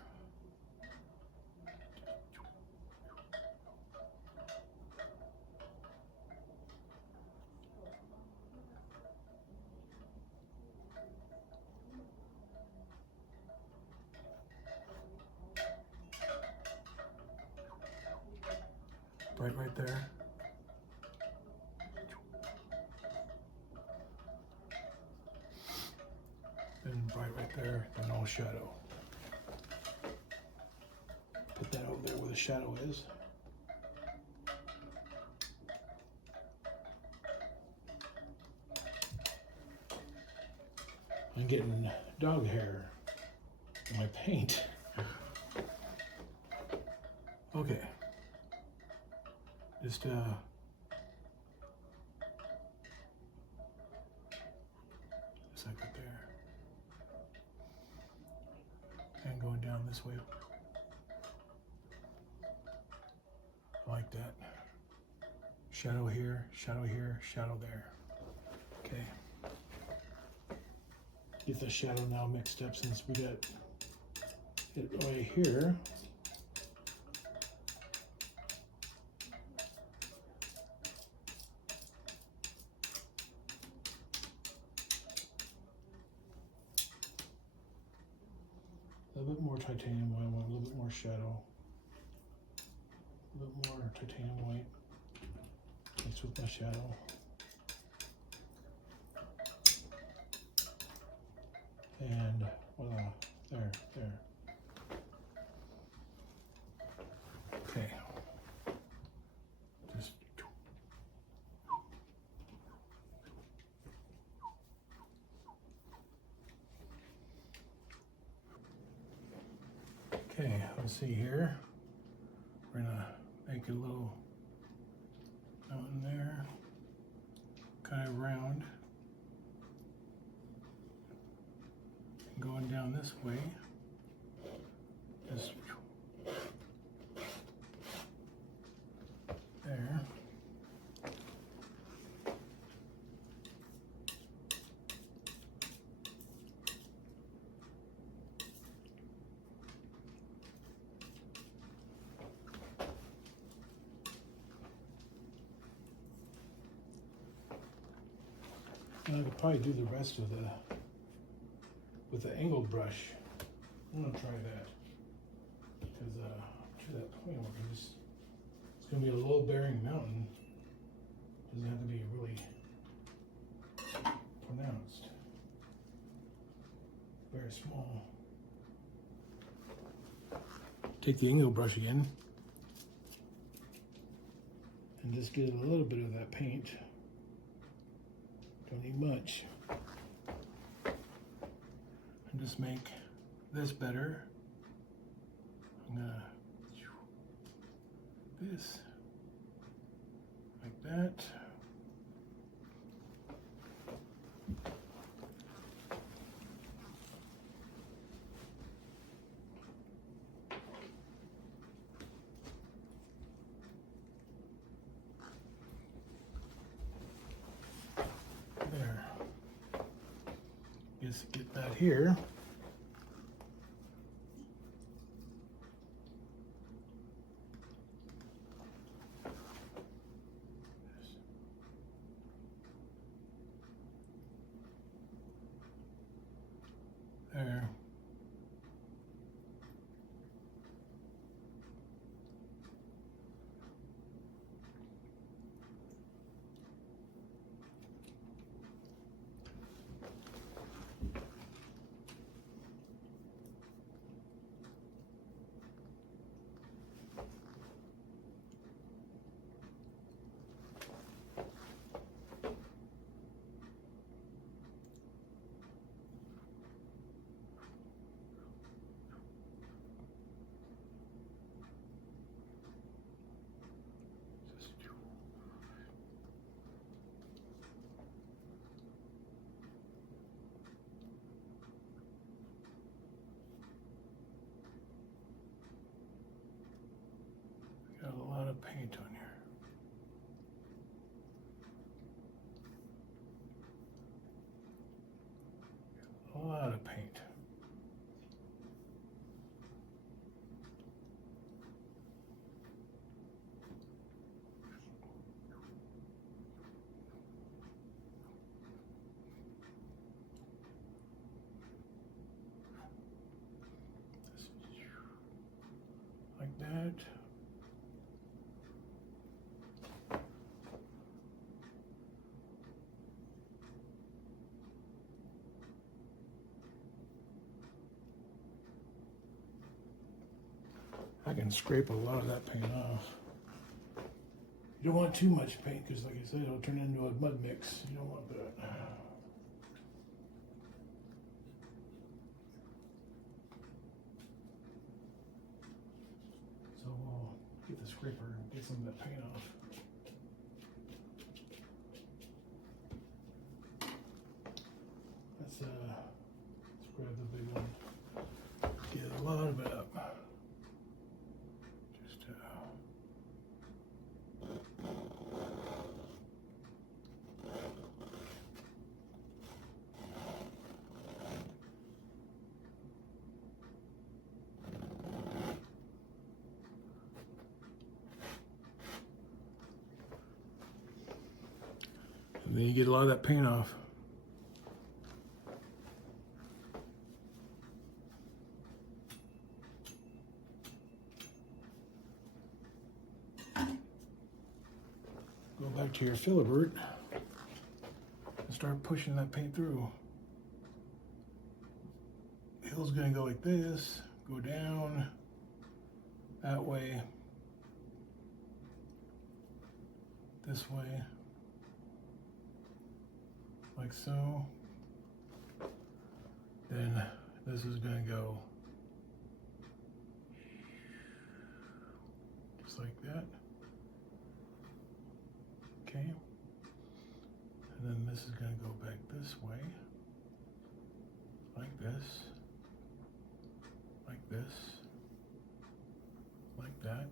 Bright right there. Then bright right there, then no shadow. Put that over there where the shadow is. I'm getting dog hair in my paint. Okay. Just like right there. And going down this way. Like that. Shadow here, shadow here, shadow there. Okay. Get the shadow now mixed up since we got it right here. A little bit more titanium white, a little bit more shadow. A little bit more titanium white mixed with my shadow. And voila, there. Okay. Just okay, let's see here. We're gonna make a little mountain there, kind of round. Going down this way, just there. And I could probably do the rest with the angled brush. I'm gonna try that because to that point where it's gonna be a low bearing mountain. Doesn't have to be really pronounced. Very small. Take the angled brush again and just get a little bit of that paint. Don't need much. And just make this better. I'm gonna this like that. There. Just get that here. There. paint on here. A lot of paint. Like that. I can scrape a lot of that paint off. You don't want too much paint because, like I said, it'll turn into a mud mix. You don't want that. So we'll get the scraper and get some of that paint off. Let's grab the big one. Get a lot of it up. Just and then you get a lot of that paint off. Go back to your filibert and start pushing that paint through. The hill's gonna go like this, go down that way, this way, like so. Then this is gonna go just like that. Okay, and then this is going to go back this way, like this, like this, like that.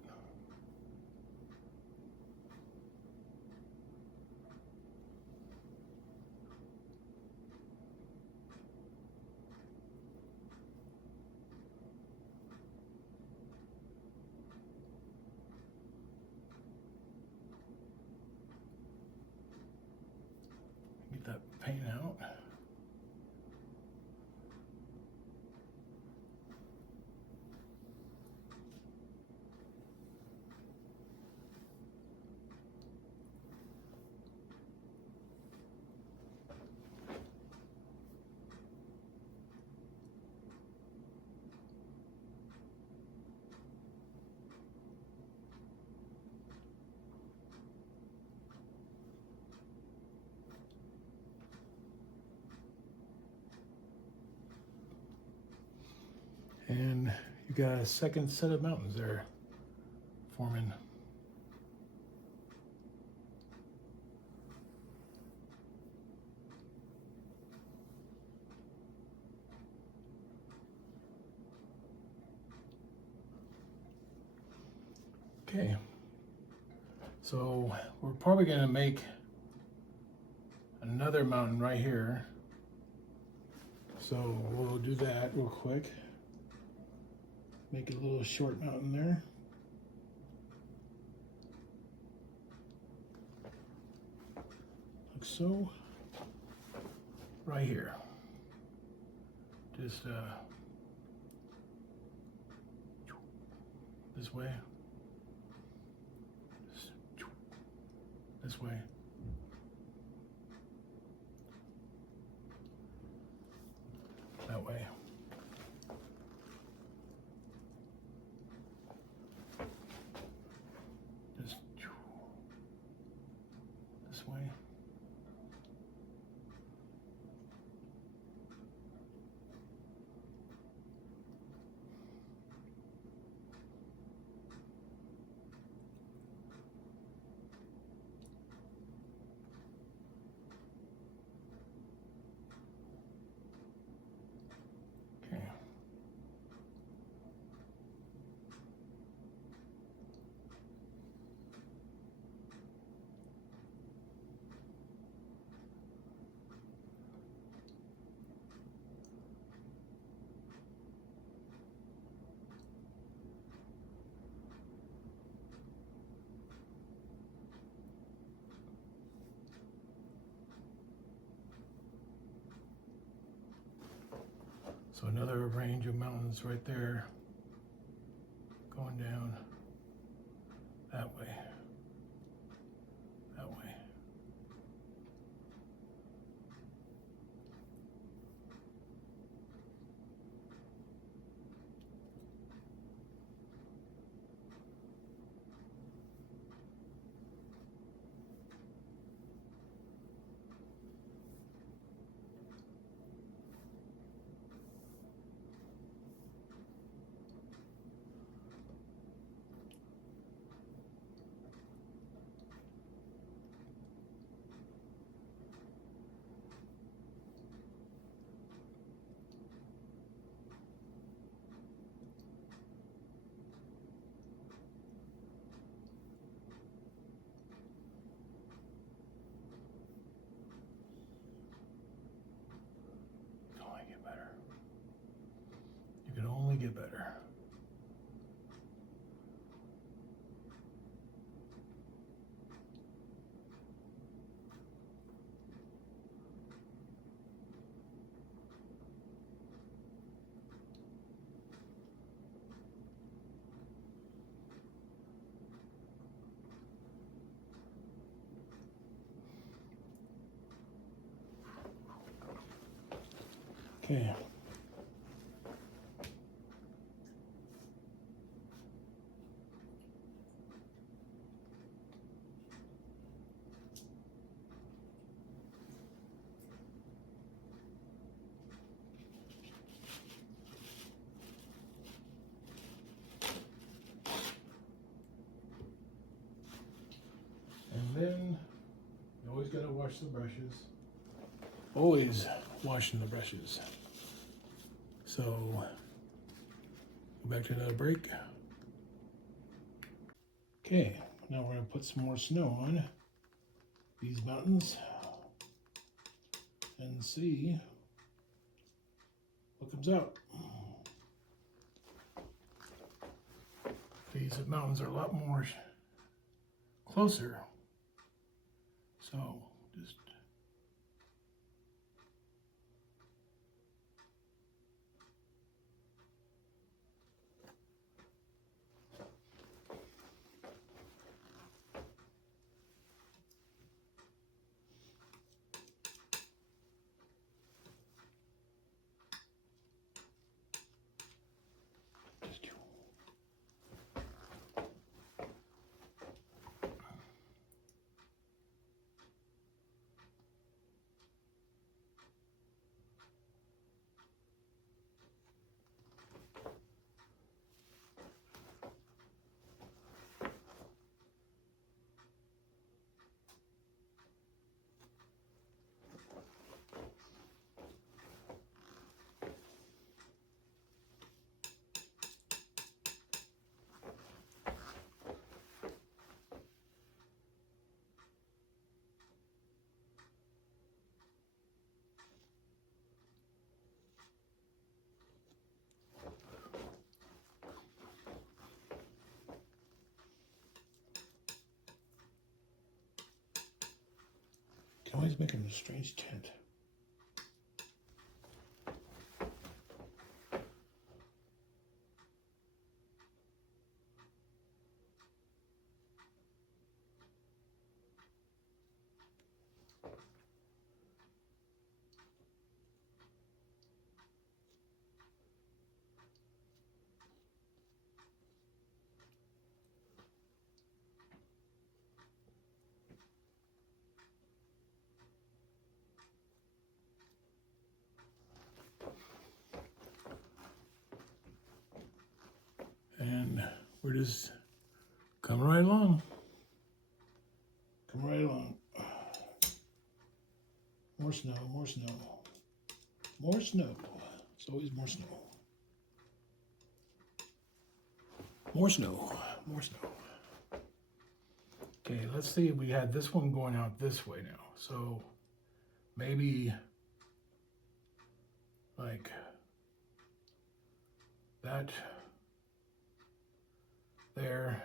Get that paint out. And you got a second set of mountains there forming. Okay, so we're probably gonna make another mountain right here. So we'll do that real quick. Make a little short mountain there. Like so. Right here. Just this way. This way. That way. Just this way. Okay. So another range of mountains right there, going down that way, that way. Only get better. You can only get better. Okay. And then you always gotta wash the brushes. Always washing the brushes. So go back to another break. Okay, now we're gonna put some more snow on these mountains and see what comes out. These mountains are a lot more closer. So just always making a strange tint. And we're just coming right along. Come right along. More snow, more snow. More snow. It's always more snow. More snow, more snow. Okay, let's see if we had this one going out this way now. So maybe like that, there,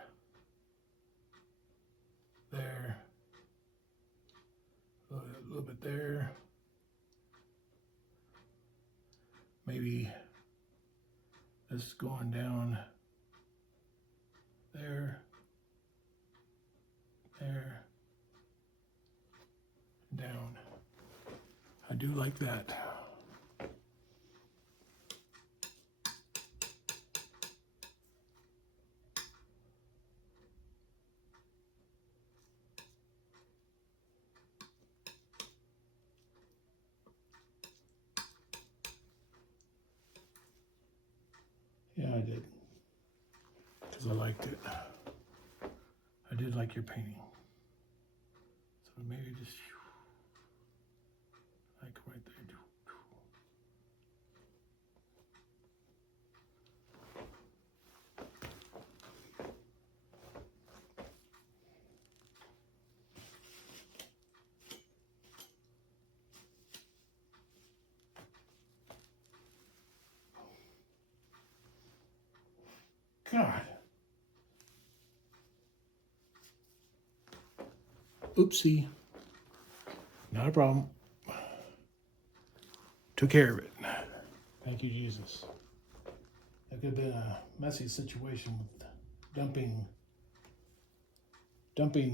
there, a little bit there, maybe Just going down there, there, down. I do like that. Yeah, I did. Because I liked it. I did like your painting. So maybe just like right there. God. Oopsie. Not a problem. Took care of it. Thank you, Jesus. That could have been a messy situation with dumping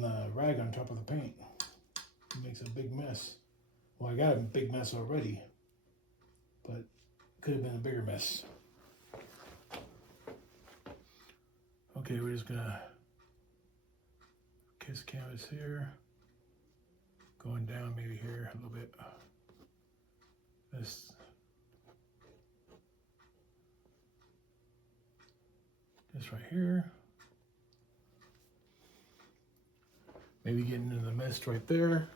the rag on top of the paint. It makes a big mess. Well, I got a big mess already, but it could have been a bigger mess. Okay, we're just gonna kiss canvas here. Going down maybe here a little bit. This. Just right here. Maybe getting into the mist right there.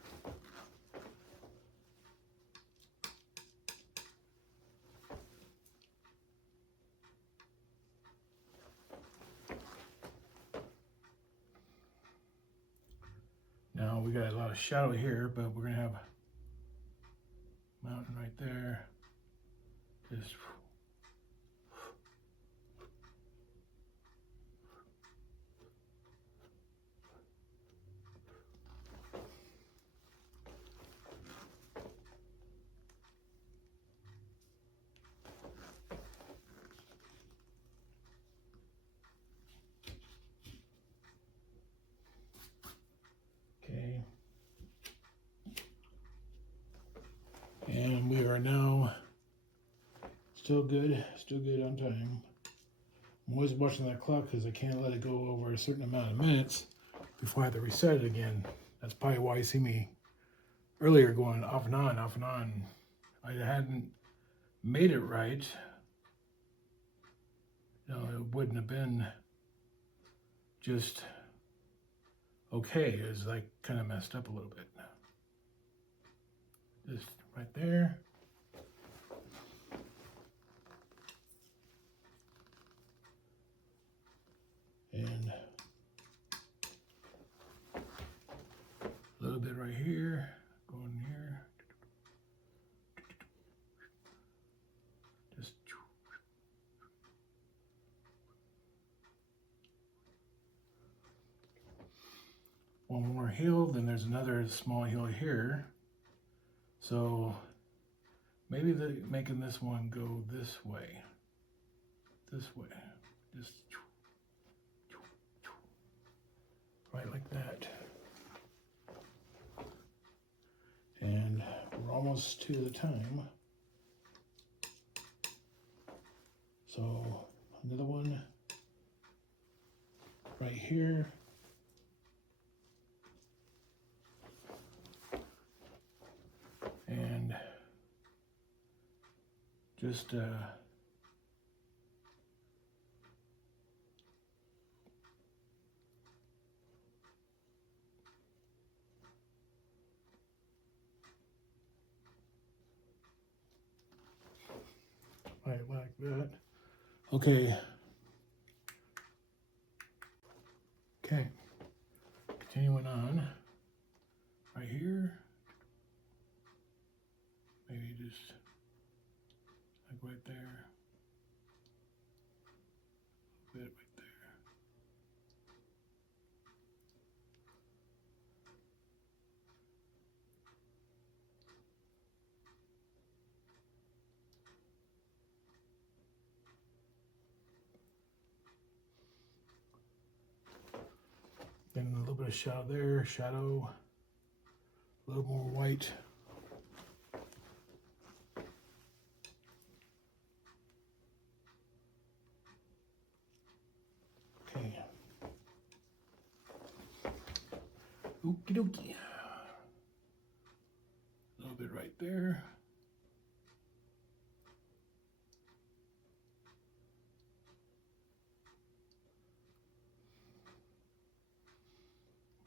Now we got a lot of shadow here, but we're gonna have a mountain right there. Just okay. And we are now still good on time. I'm always watching that clock because I can't let it go over a certain amount of minutes before I have to reset it again. That's probably why you see me earlier going off and on, off and on. I hadn't made it right. No, it wouldn't have been just okay. It was like kind of messed up a little bit. Just right there. And a little bit right here, going here. Just one more hill, then there's another small hill here. So maybe making this one go this way. Just right like that. And we're almost to the time. So another one right here. And just right like that. Okay. Okay. Continuing on. Right here. Maybe just like right there. A bit right there. little bit of shadow there, shadow, a little more white. Okay. Okie dokie. A little bit right there.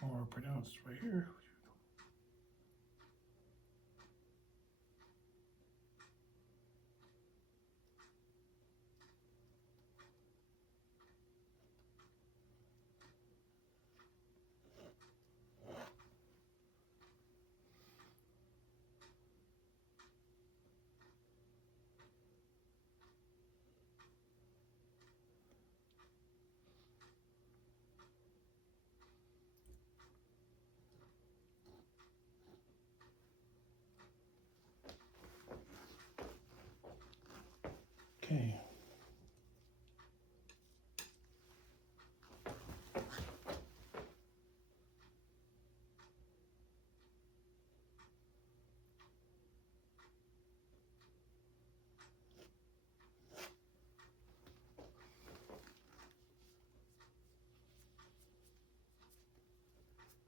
More pronounced right here. Okay.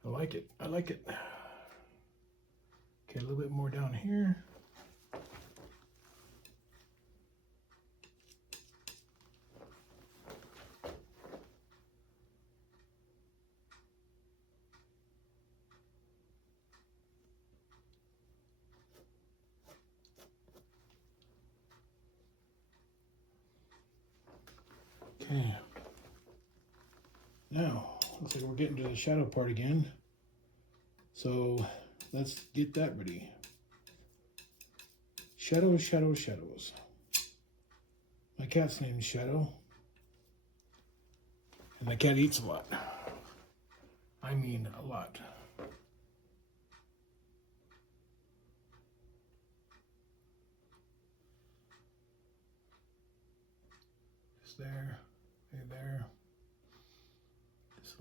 I like it. I like it. Okay, a little bit more down here. Okay. Now, looks like we're getting to the shadow part again. So let's get that ready. Shadows, shadows, shadows. My cat's name is Shadow. And the cat eats a lot. I mean a lot. Just there, there. Just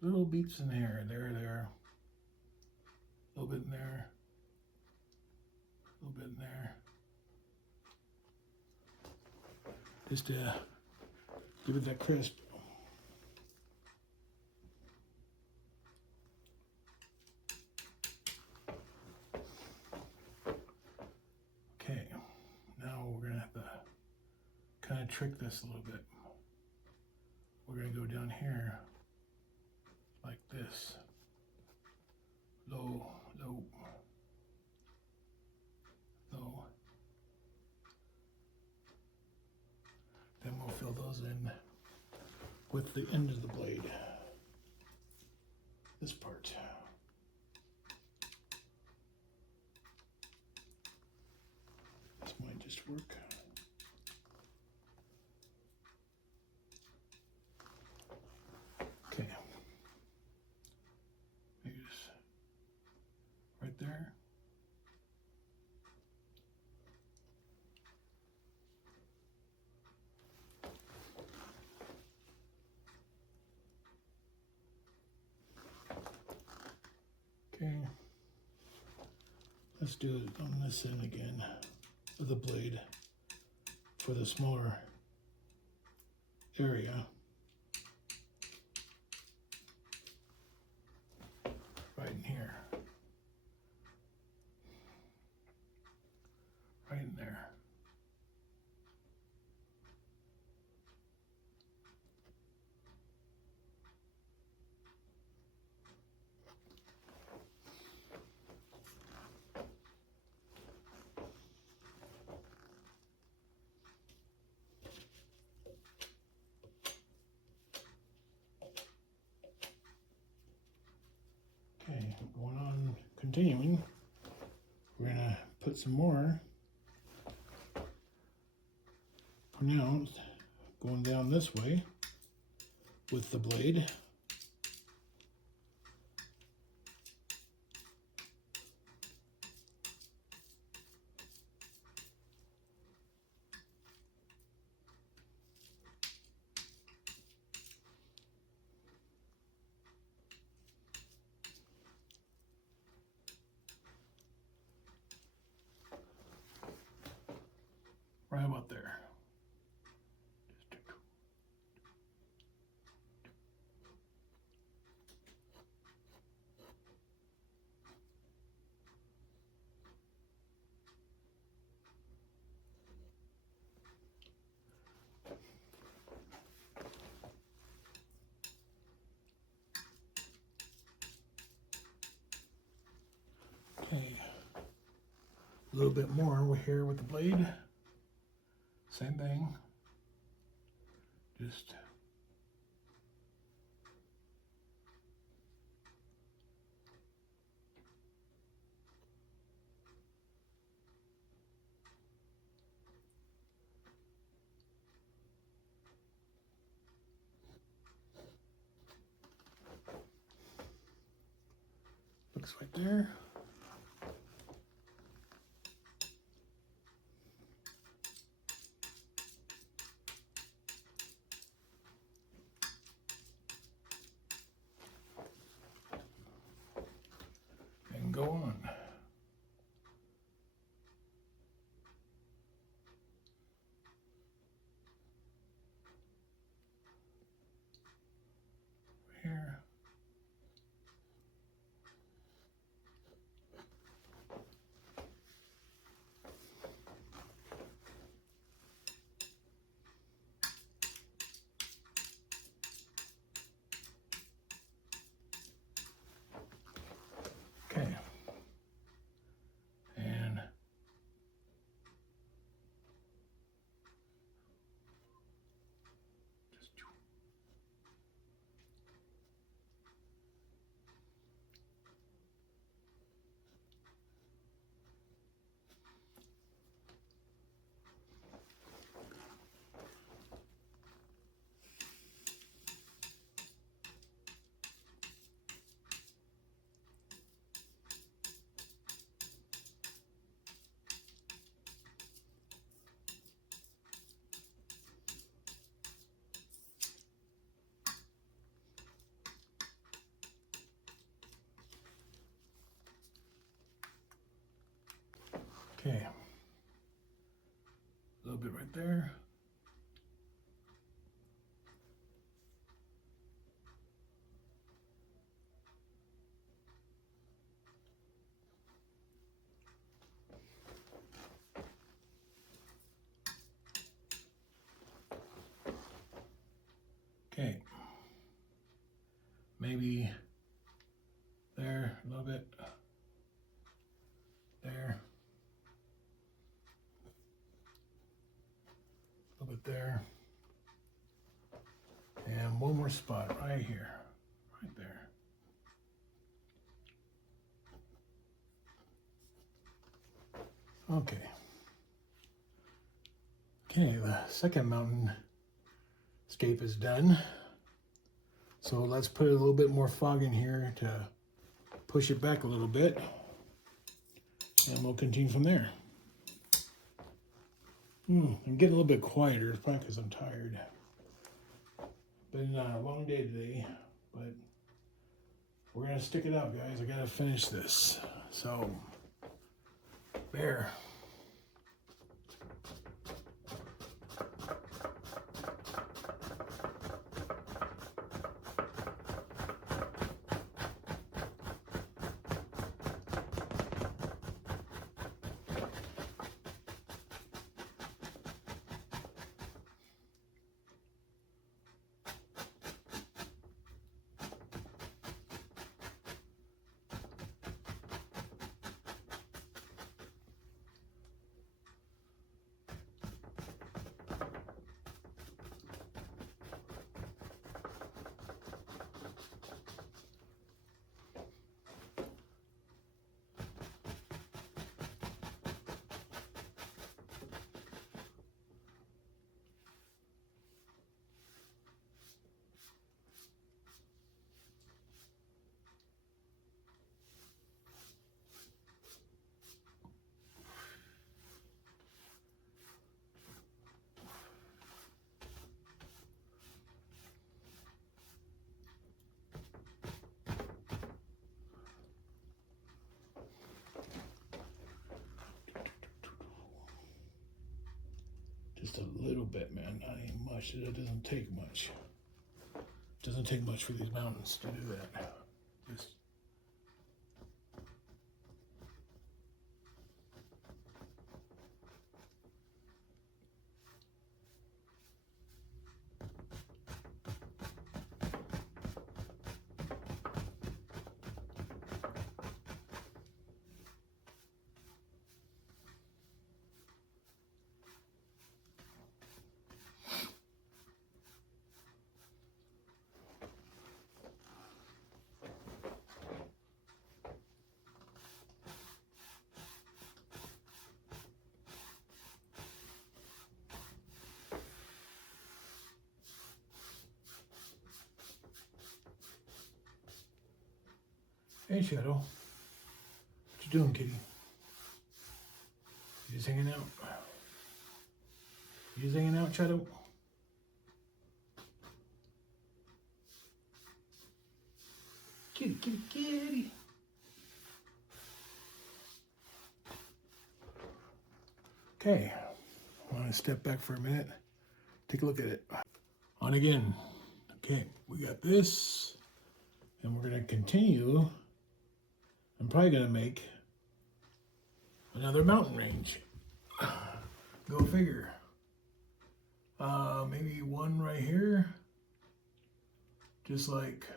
little beats in there, there. A little bit in there. A little bit in there. Just to give it that crisp. Okay, now we're gonna have to kind of trick this a little bit. We're gonna go down here like this. Low, low, low. Then we'll fill those in with the end of the blade. This part. This might just work. Okay. Maybe just right there. Okay, let's do it on this end again of the blade for the smaller area. Right in here. Right in there. Okay, going on, continuing. We're gonna put some more pronounced going down this way with the blade. Okay, a little bit more over here with the blade. Same thing. Just looks right there. And go on. Here. Okay. And just okay. A little bit right there. Okay. Maybe there, a little bit. There. A little bit there. And one more spot right here. Right there. Okay. Okay, the second mountain scape is done. So let's put a little bit more fog in here to push it back a little bit. And we'll continue from there. I'm getting a little bit quieter. It's probably because I'm tired. Been a long day today, but we're going to stick it out, guys. I got to finish this. So, bear. Just a little bit, man. Not even much. It doesn't take much. It doesn't take much for these mountains to do that. Just Hey, Shadow. What you doing, kitty? You just hanging out? You just hanging out, Shadow? Kitty, kitty, kitty. Okay. I want to step back for a minute. Take a look at it. On again. Okay, we got this. And we're going to continue. I'm probably going to make another mountain range. Go figure. Maybe one right here. Just like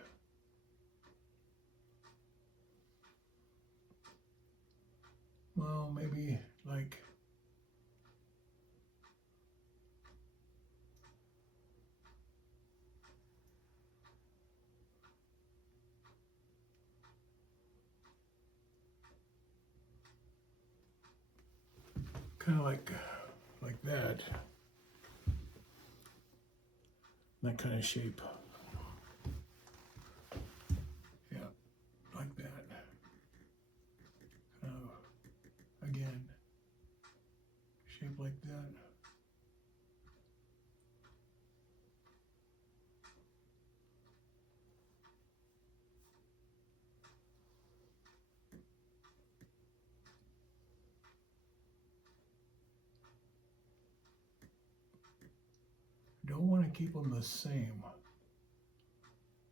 well, maybe like kind of like that. That kind of shape. Yeah, like that. Again, shape like that. Don't want to keep them the same.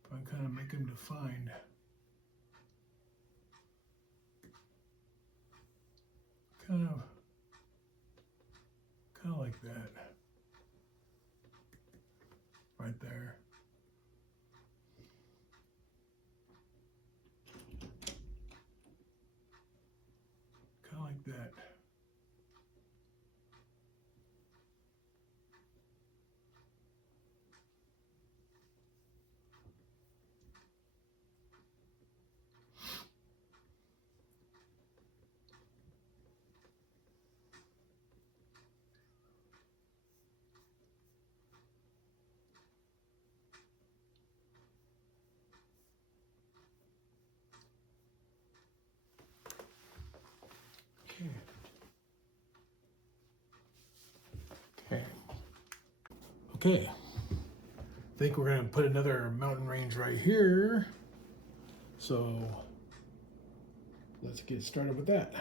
But I kind of make them defined. Kind of like that. Right there. Kind of like that. Okay. Okay. Okay. I think we're going to put another mountain range right here. So let's get started with that.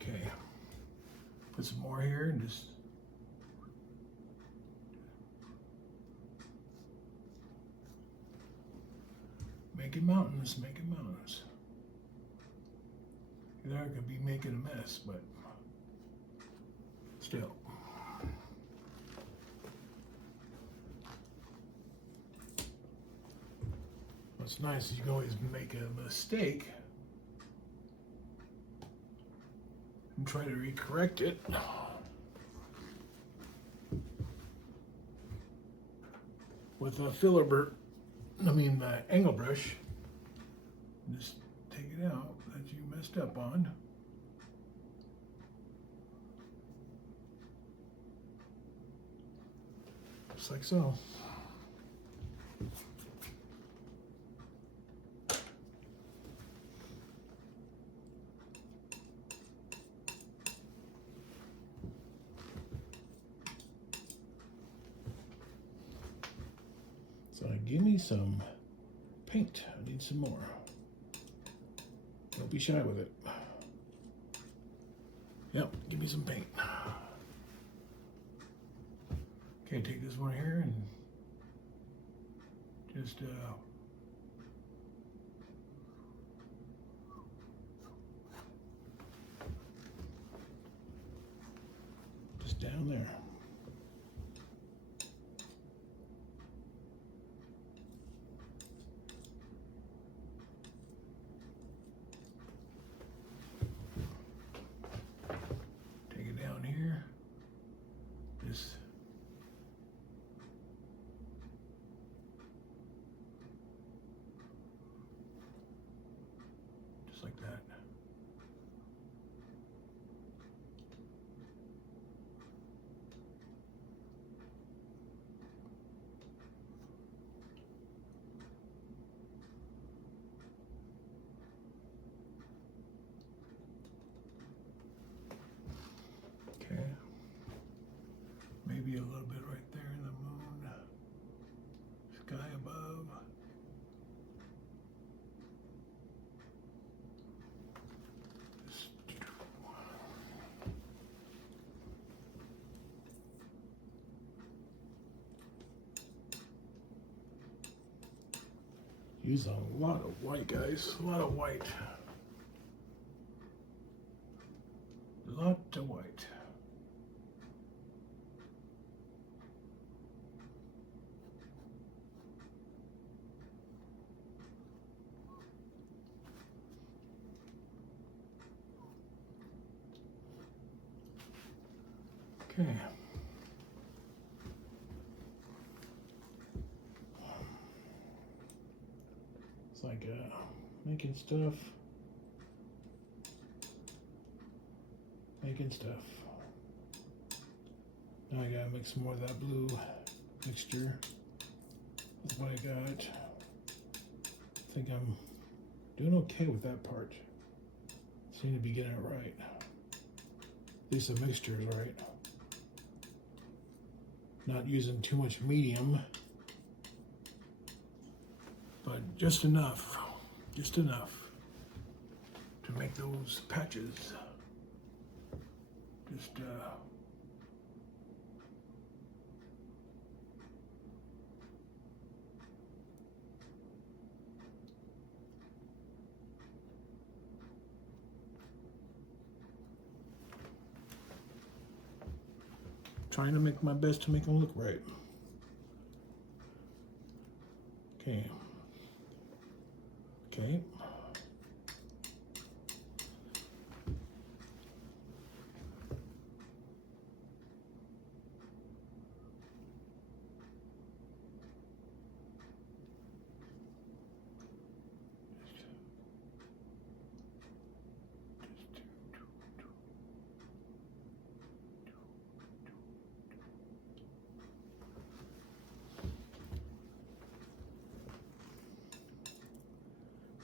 Okay. Put some more here and just making mountains, making mountains. You're not gonna be making a mess, but still. What's nice is you can always make a mistake and try to recorrect it. With a angle brush. Just take it out that you messed up on. Just like so. So give me some paint. I need some more. Don't be shy with it. Yep, give me some paint. Okay, take this one here and just just down there. Take it down here. Just like that. Okay. Maybe a little bit right there in the moon. Sky above. Use a lot of white, guys. A lot of white. A lot of white. Okay. It's like making stuff. Now I gotta mix more of that blue mixture. That's what I got. I think I'm doing okay with that part. Seem to be getting it right. At least the mixture is right. Not using too much medium, but just enough to make those patches. Just trying to make my best to make them look right. Okay. Okay.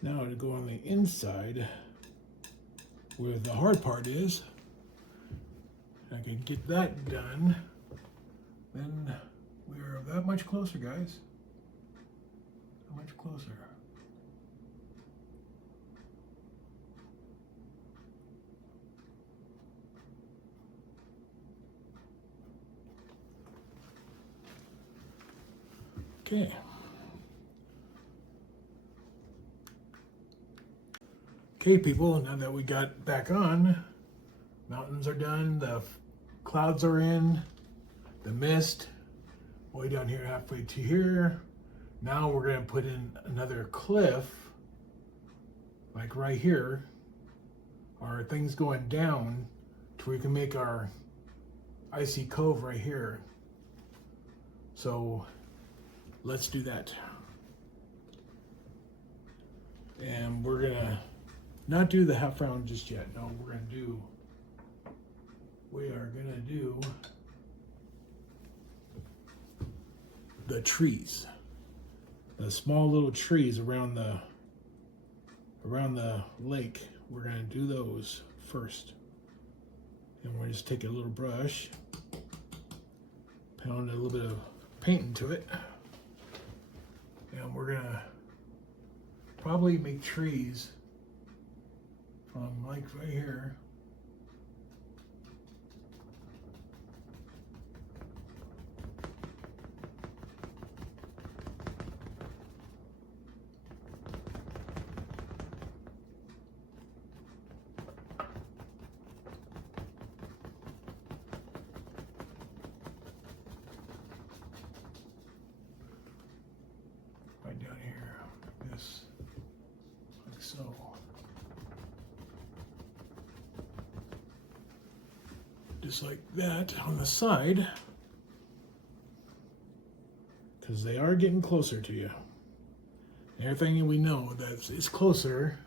Now to go on the inside where the hard part is. I can get that done. Then we're that much closer, guys. That much closer. Okay. Okay, people, now that we got back on, mountains are done, the clouds are in, the mist, way down here, halfway to here. Now we're gonna put in another cliff, like right here. Our thing's going down to where we can make our icy cove right here. So let's do that. And we're gonna not do the half round just yet. No, we are gonna do the trees. The small little trees around the lake. We're gonna do those first. And we're just take a little brush, pound a little bit of paint into it. And we're gonna probably make trees from like right here just like that on the side, because they are getting closer to you. Everything we know that is closer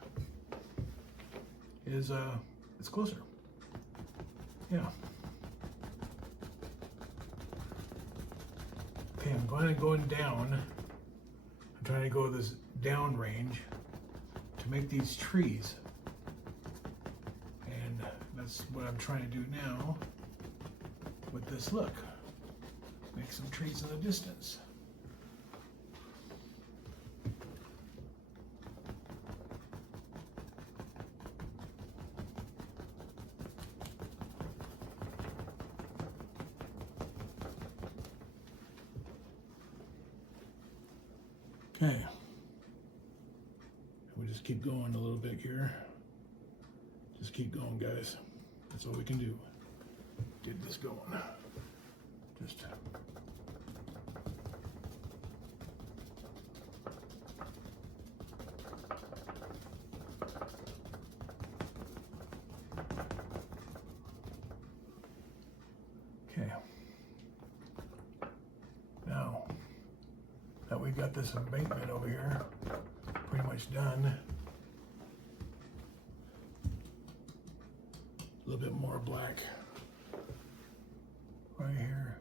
is it's closer. Yeah. Okay, I'm going down. I'm trying to go this down range to make these trees. And that's what I'm trying to do now with this look. Make some trees in the distance. Okay, we just keep going a little bit here. Just keep going, guys. That's all we can do. Get this going. Just okay. Now that we've got this embankment over here pretty much done, a little bit more black right here.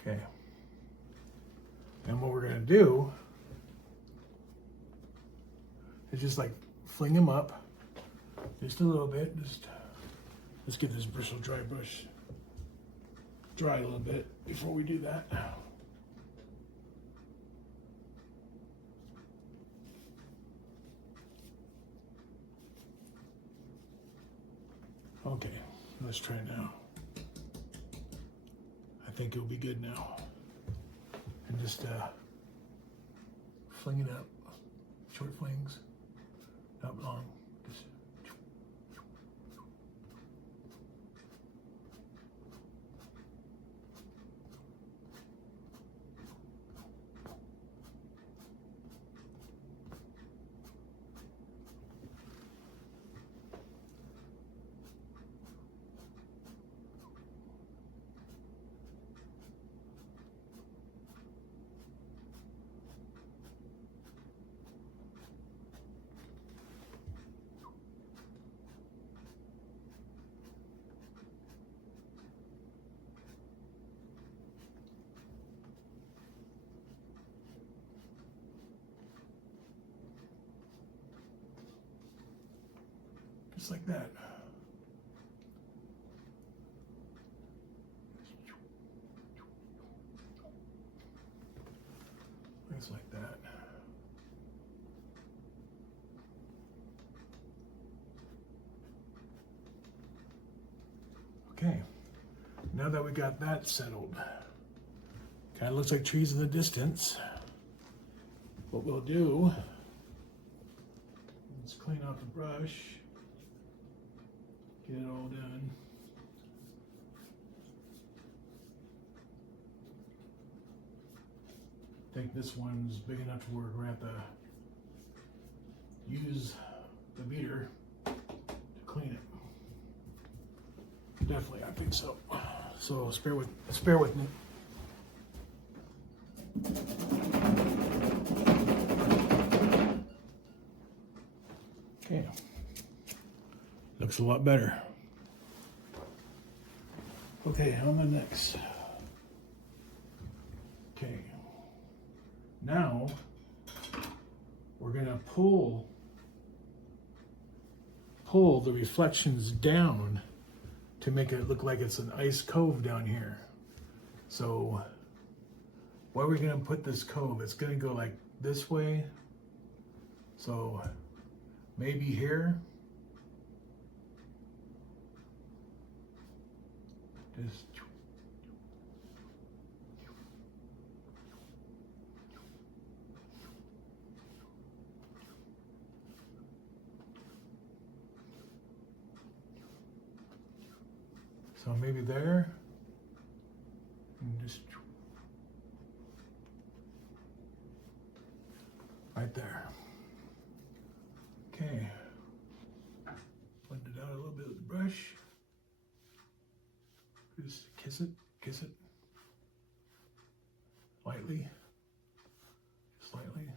Okay. And what we're going to do is just like fling them up just a little bit. Just let's get this bristle dry brush dry a little bit before we do that. Okay, let's try now. I think it'll be good now. And just fling it up, short flings, not long. Just like that. Things like that. Okay, now that we got that settled, kind of looks like trees in the distance. What we'll do, let's clean off the brush. Get it all done. I think this one's big enough to where we're going to have to use the beater to clean it. Definitely, I think so. So spare with me. Okay. Looks a lot better. Okay, on the next. Okay. Now we're gonna pull the reflections down to make it look like it's an ice cove down here. So where are we gonna put this cove? It's gonna go like this way. So maybe here. Just so maybe there. and just right there. Okay. Blend it out a little bit with the brush. Just kiss it lightly, just lightly.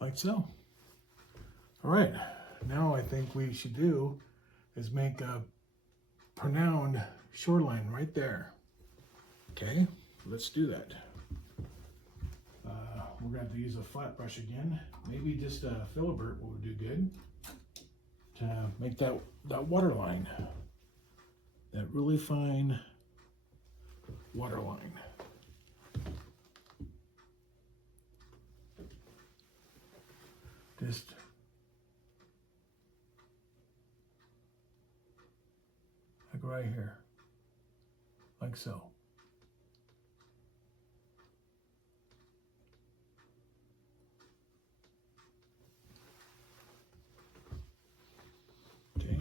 Like so. All right, now I think we should do is make a pronounced shoreline right there. Okay, let's do that. We're going to have to use a flat brush again. Maybe just a filbert will do good to make that water line, that really fine water line. Just like right here, like so. Okay.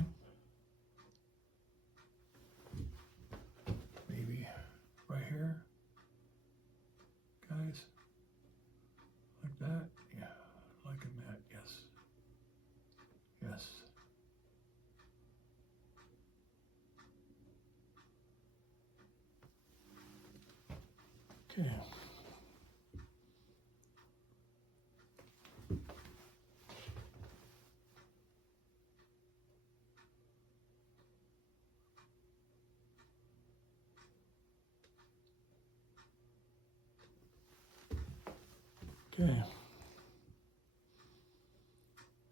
Maybe right here, guys, like that. Yeah, like that. Yes. Yes. Okay. Okay.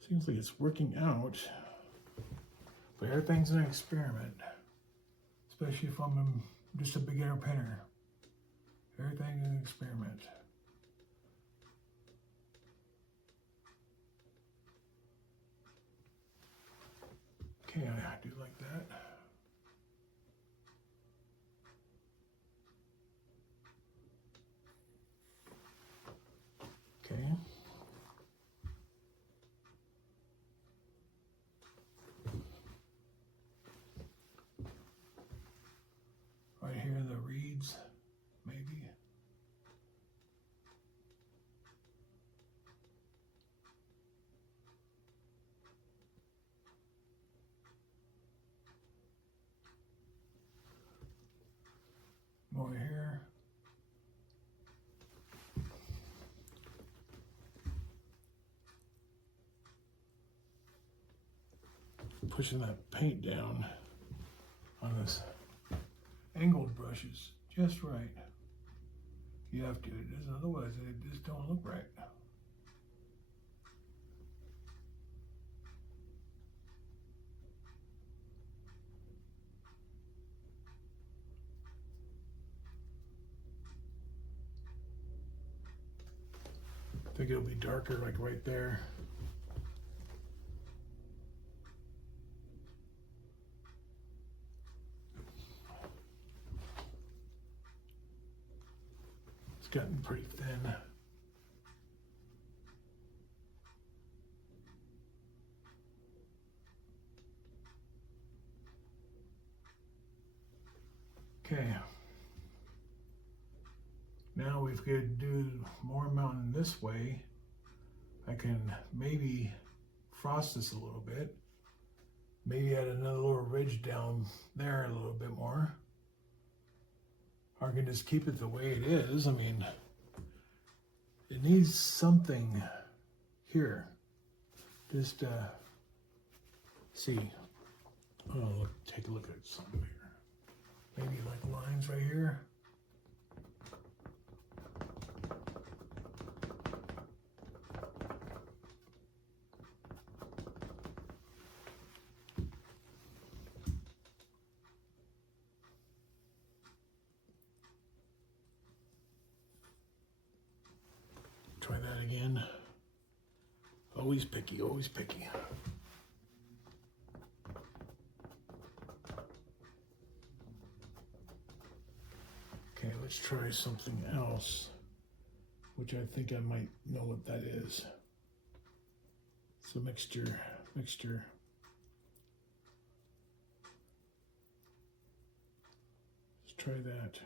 Seems like it's working out, but everything's an experiment, especially if I'm just a beginner painter. Everything is an experiment. Okay, I do like that. Okay. Right here, the reeds, maybe. More here. Pushing that paint down on this angled brushes just right. You have to, otherwise it just don't look right. I think it'll be darker like right there. It's gotten pretty thin. Okay. Now we've got to do more mountain this way. I can maybe frost this a little bit. Maybe add another little ridge down there a little bit more. Or I can just keep it the way it is. I mean, it needs something here. Just see. Oh, look, take a look at something here. Maybe like lines right here. Try that again. Always picky, always picky. Okay, let's try something else, which I think I might know what that is. So mixture. Let's try that.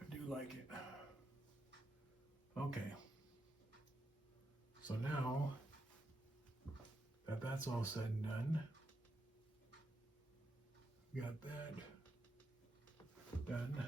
I do like it. Okay. So now that that's all said and done, got that done.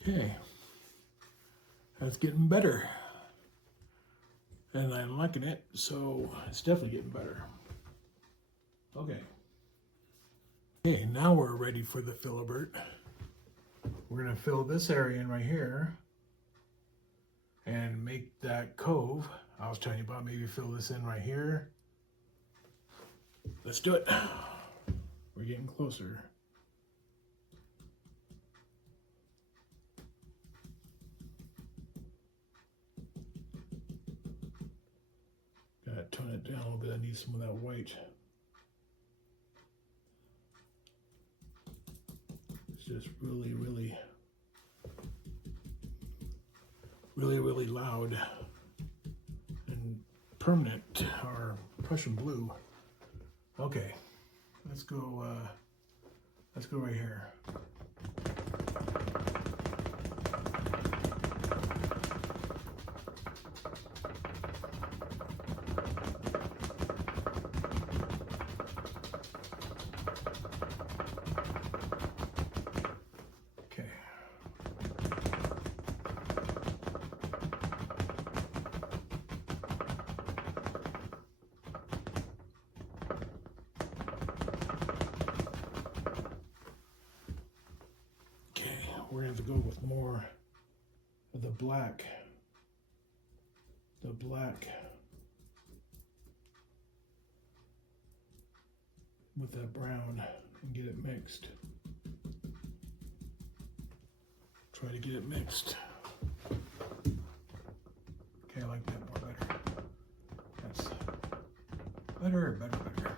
Okay, that's getting better, and I'm liking it, so it's definitely getting better. Okay. Okay, now we're ready for the filibert. We're going to fill this area in right here and make that cove I was telling you about. Maybe fill this in right here. Let's do it. We're getting closer. Gotta tone it down a little bit. I need some of that white. It's just really, really, really, really loud and permanent, or Prussian blue. Okay, let's go right here. Okay. We're going to have to go with more of the black. The black with that brown and get it mixed. Try to get it mixed. Okay, I like that more better. That's better, better, better.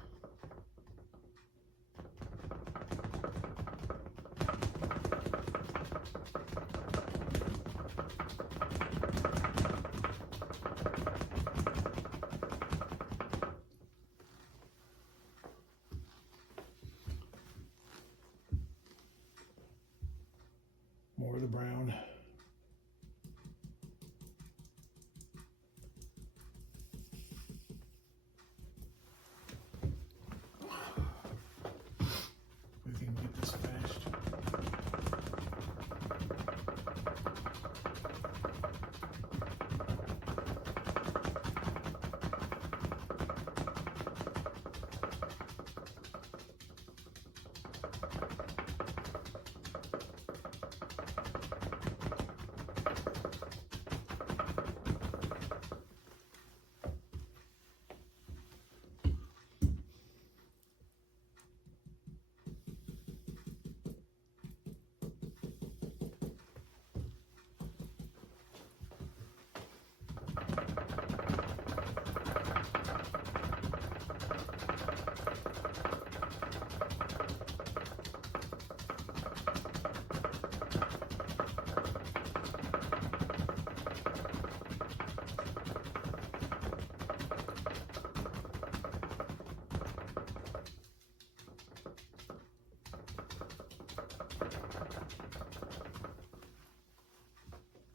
More of the brown. We can get this finished.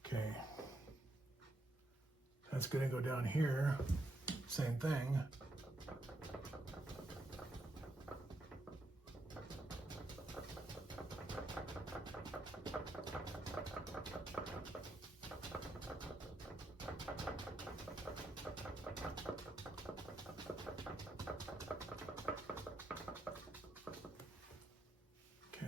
Okay, that's going to go down here, same thing. Okay.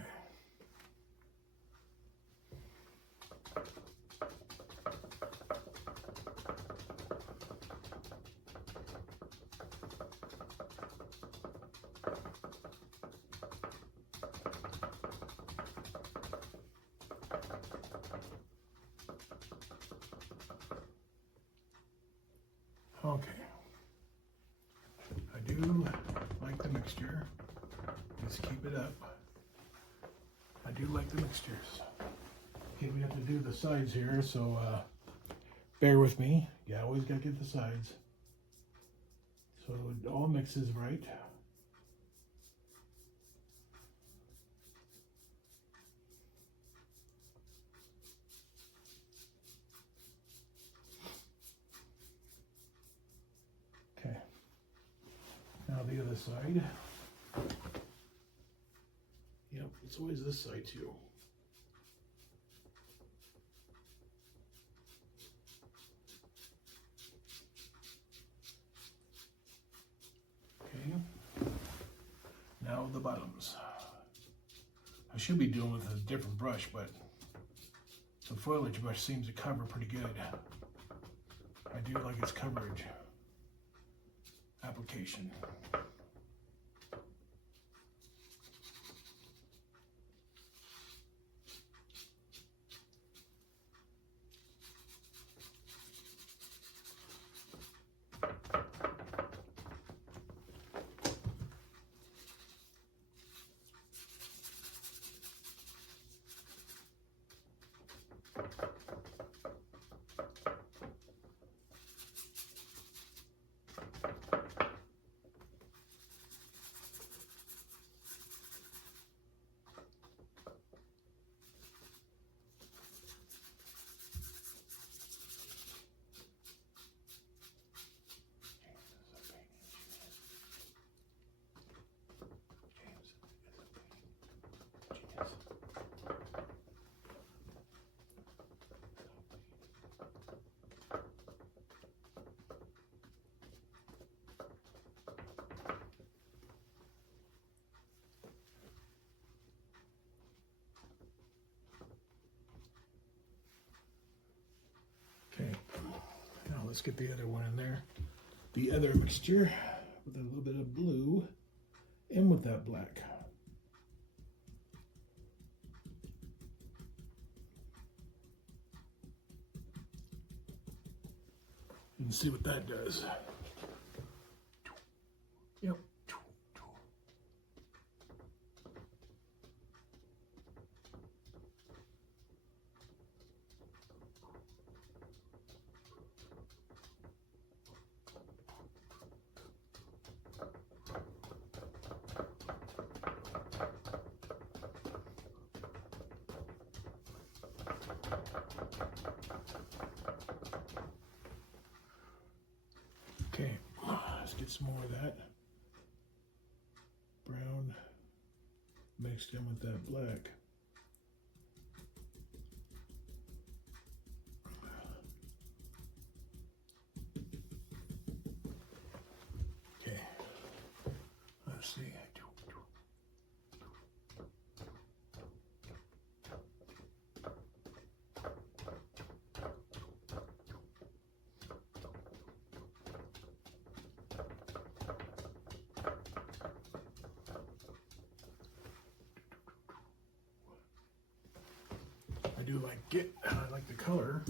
Okay, I do like the mixture. Let's keep it up. I do like the mixtures. Okay, we have to do the sides here, so bear with me. You always gotta get the sides, so it all mixes right. Okay, now the other side. Yep, it's always this side too. Okay. all the bottoms. I should be doing with a different brush, but the foliage brush seems to cover pretty good. I do like its coverage application. Okay, now let's get the other one in there. The other mixture with a little bit of blue and with that black. And see what that does. Yep. Okay, let's get some more of that brown mixed in with that black. Okay, let's see. I do like it. I like the color.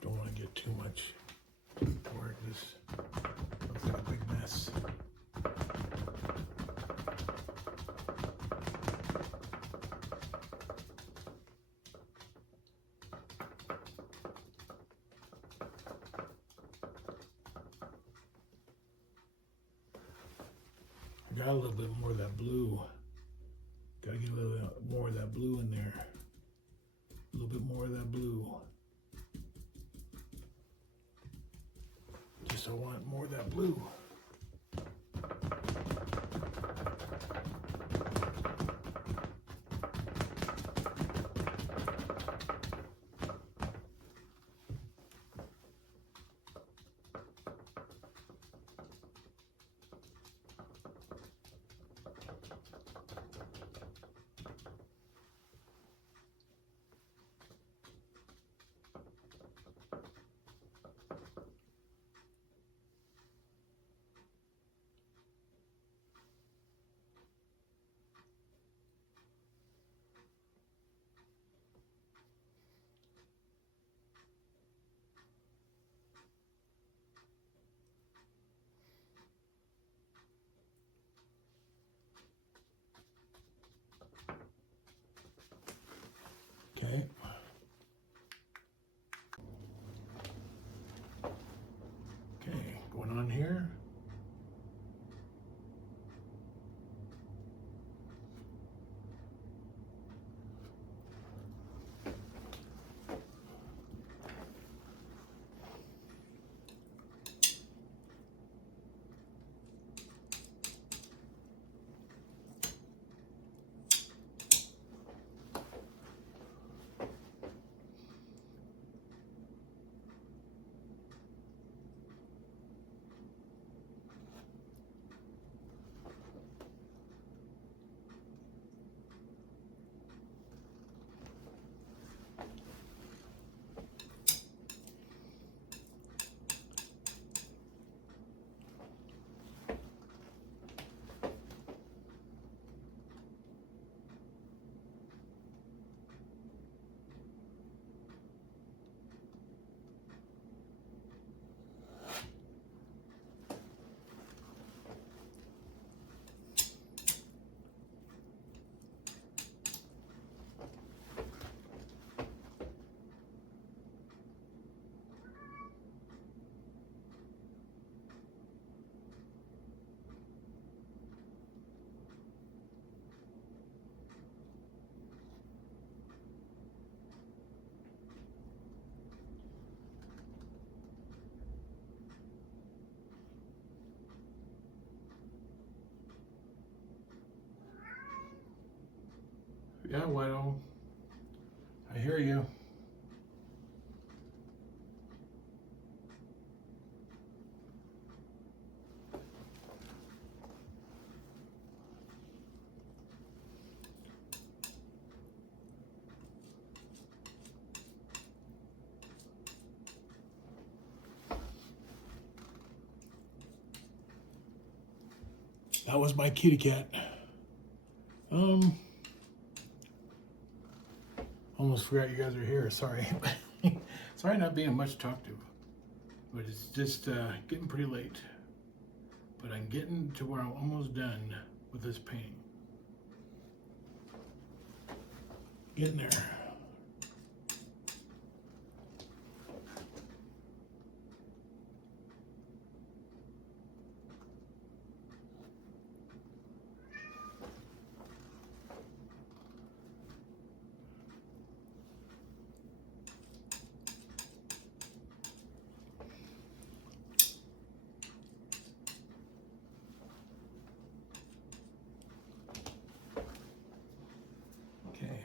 Don't want to get too much where this looks like a big mess. I got a little bit more of that blue. Gotta get a little bit more of that blue in there. A little bit more of that blue. Just I want more of that blue. Okay. Okay, going on here. Yeah, well, I hear you. That was my kitty cat. Almost forgot you guys are here. Sorry. Sorry not being much talked to. But it's just getting pretty late. But I'm getting to where I'm almost done with this painting. Getting there. Okay.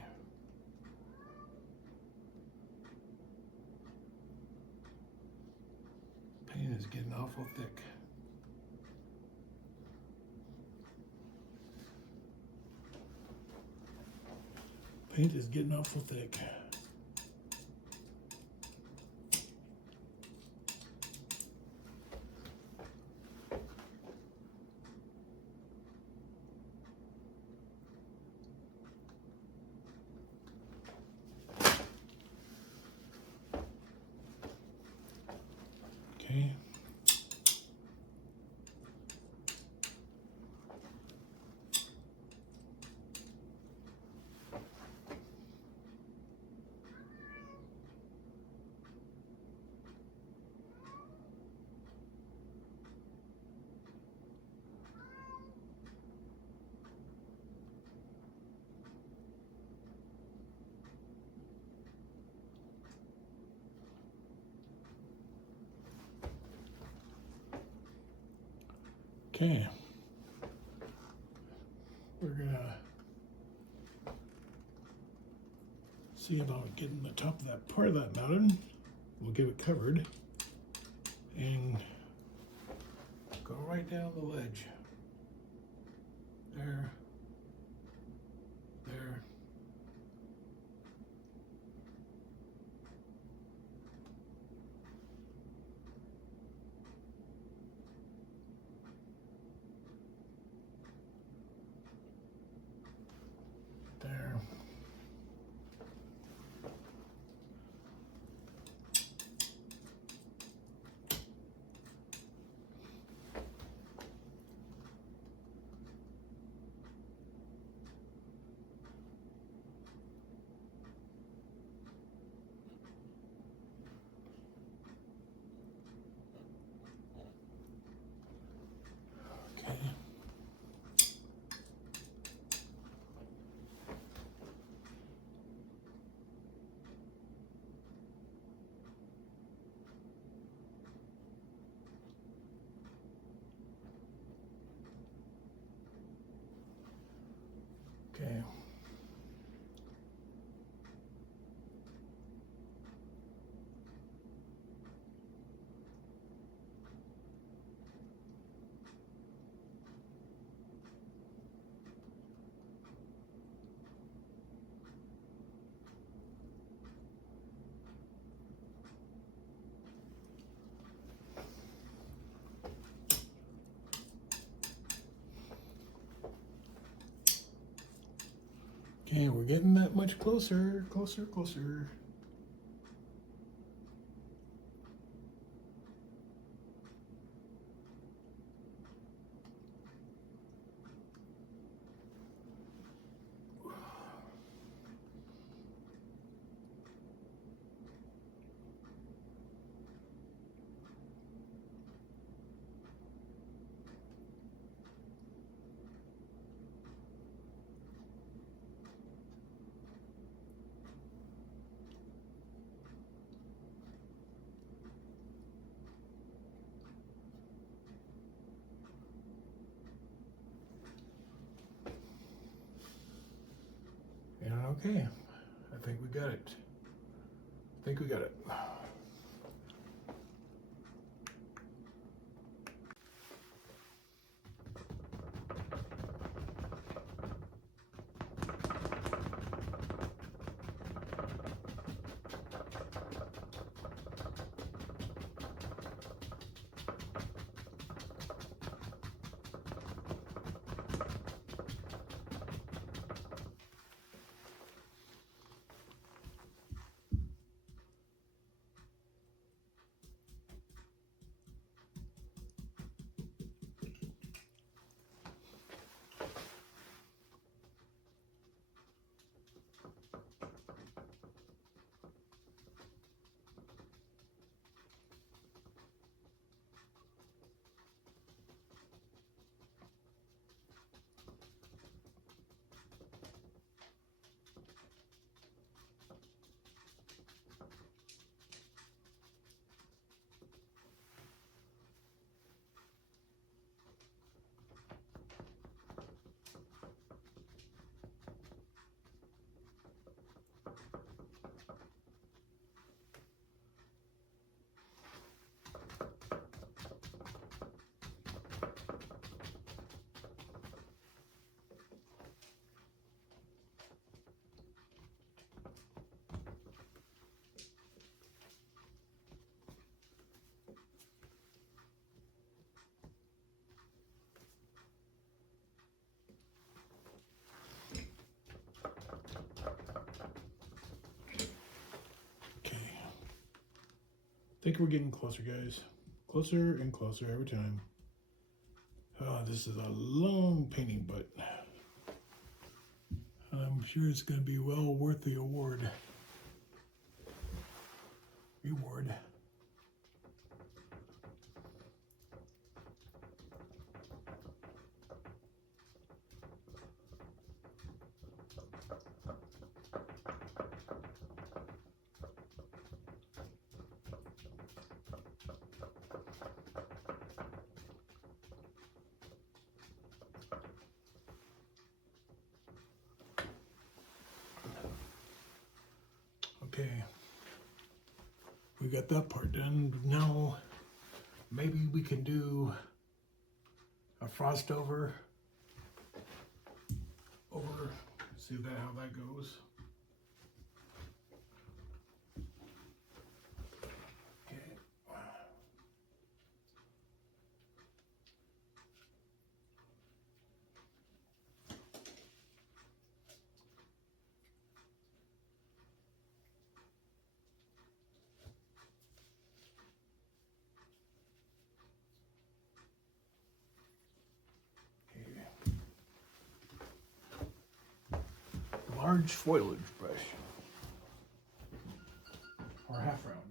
Paint is getting awful thick. Paint is getting awful thick. Okay. Okay. We're gonna see about getting the top of that part of that mountain. We'll get it covered and go right down the ledge. There. There. There. Okay. Okay. Okay, we're getting that much closer, closer, closer. Okay, I think we got it. I think we got it. I think we're getting closer, guys. Closer and closer every time. Oh, this is a long painting, but I'm sure it's going to be well worth the reward. Okay, we got that part done. Now, maybe we can do a frost over, see how that goes. Okay. Large foliage brush, or half round.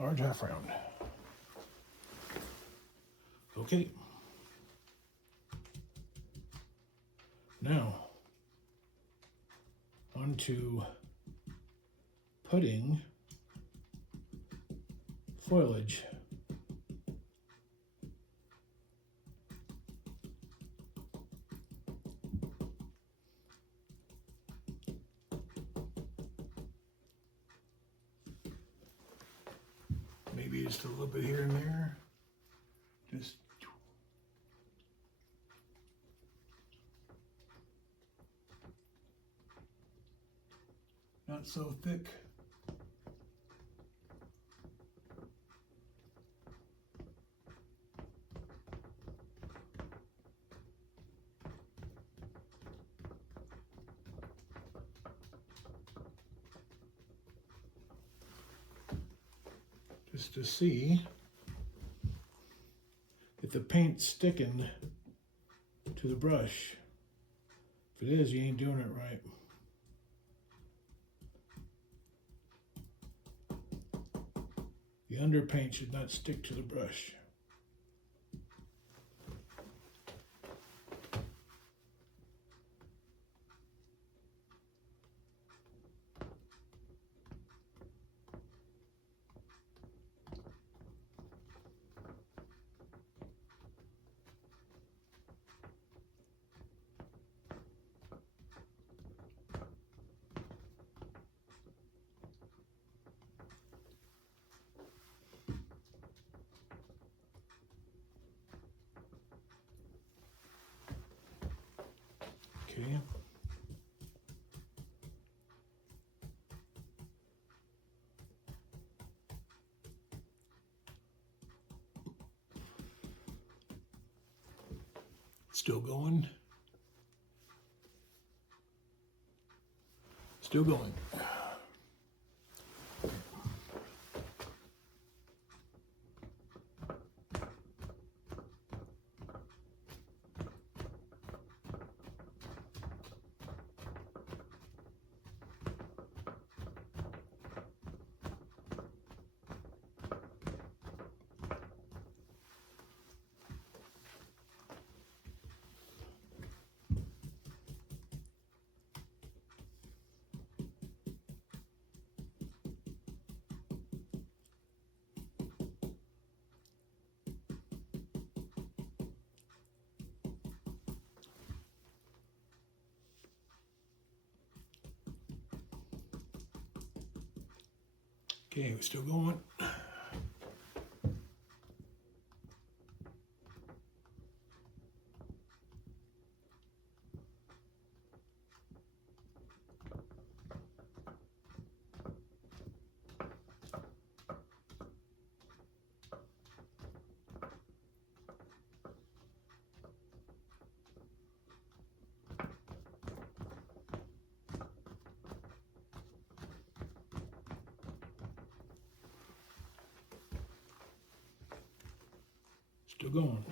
Large half round. Okay. Now, on to putting foliage. Maybe just a little bit here and there. Just not so thick. Just to see if the paint's sticking to the brush. If it is, you ain't doing it right. The underpaint should not stick to the brush. Okay. Still going. Still going. Okay, we're still going. Still going.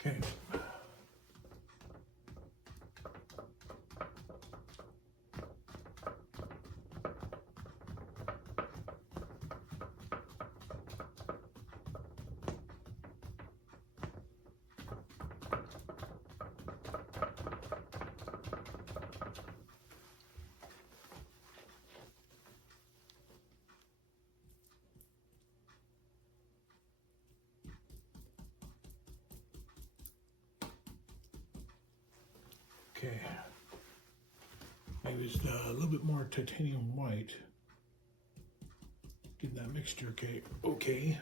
Okay. Okay. Maybe it's a little bit more titanium white. Get that mixture. Okay. Okay.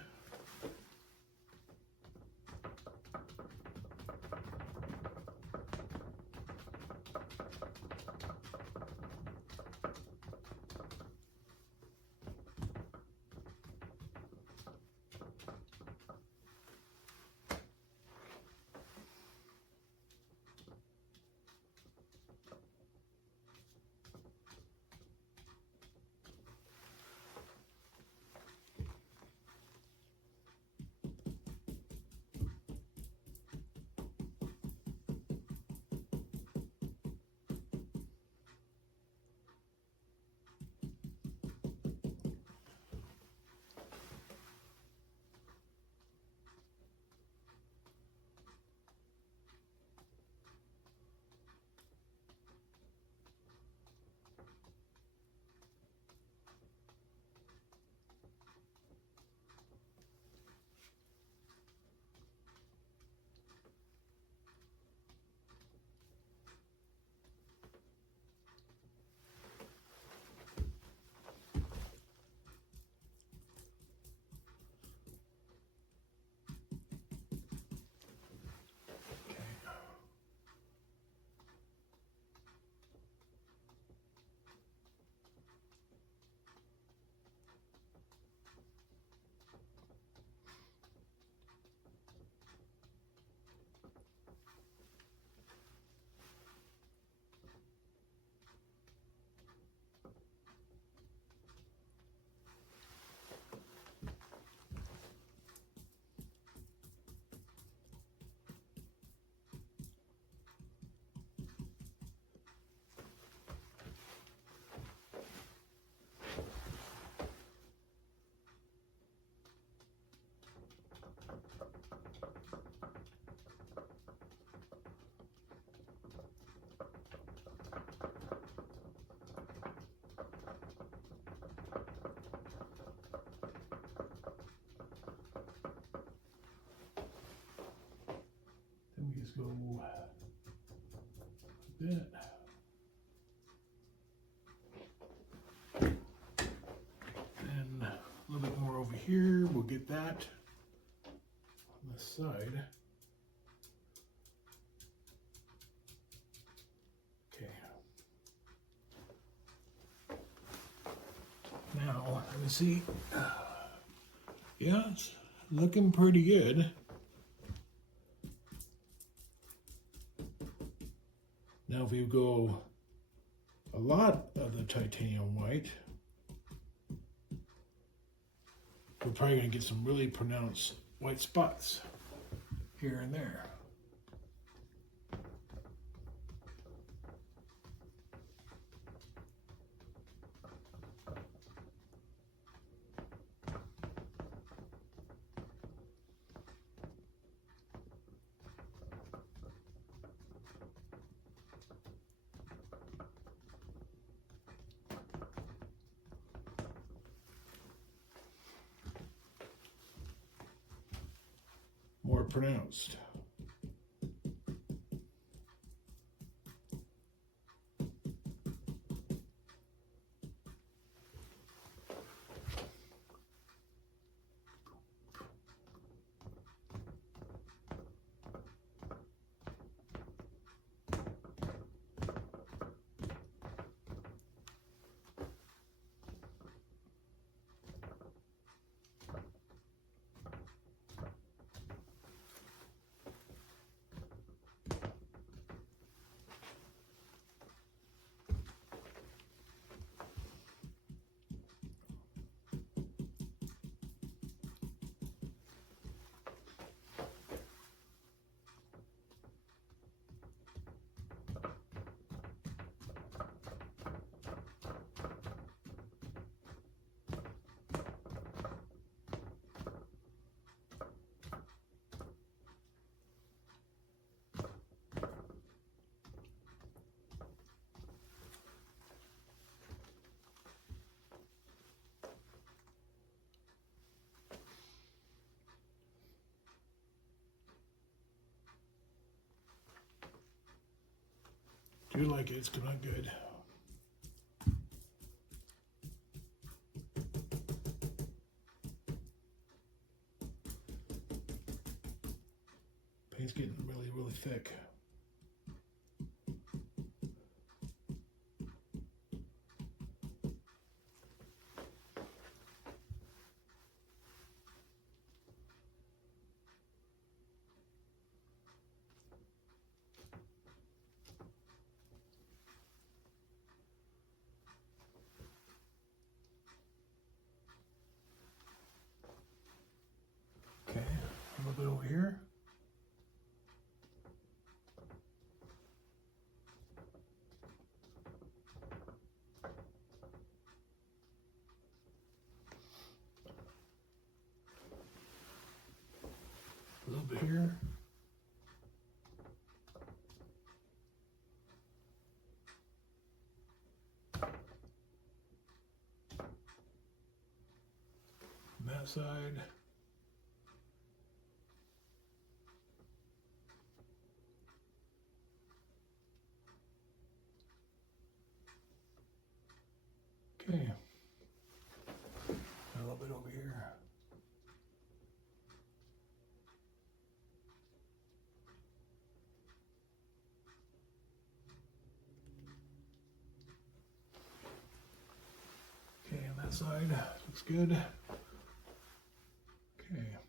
Then we just go a bit. we'll get that on the side. Okay. Now, let me see. Yeah, it's looking pretty good. Now if we go a lot of the titanium white, we're probably going to get some really pronounced white spots here and there. More pronounced. Do like it, it's coming out good. Paint's getting really, really thick. Okay, a little bit over here. A little bit here. On that side. Okay. A little bit over here. Okay, on that side, looks good. Okay. Here.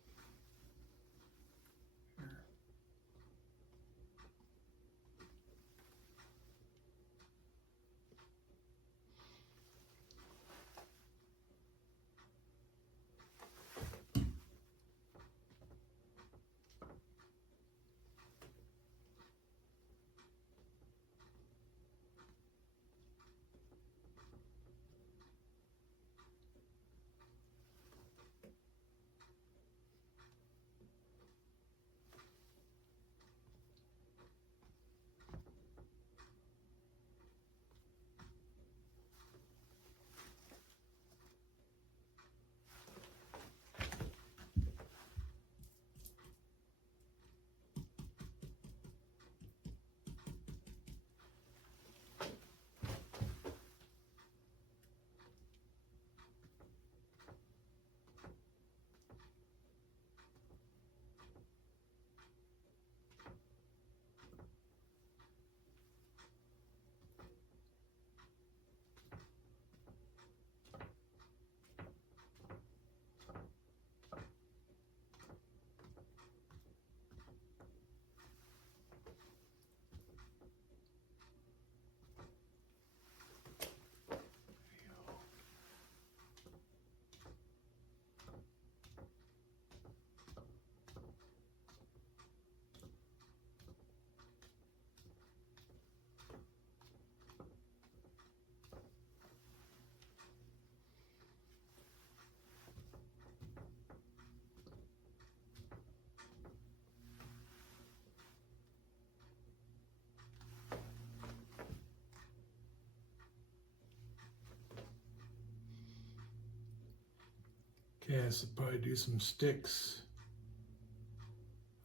Okay, so probably do some sticks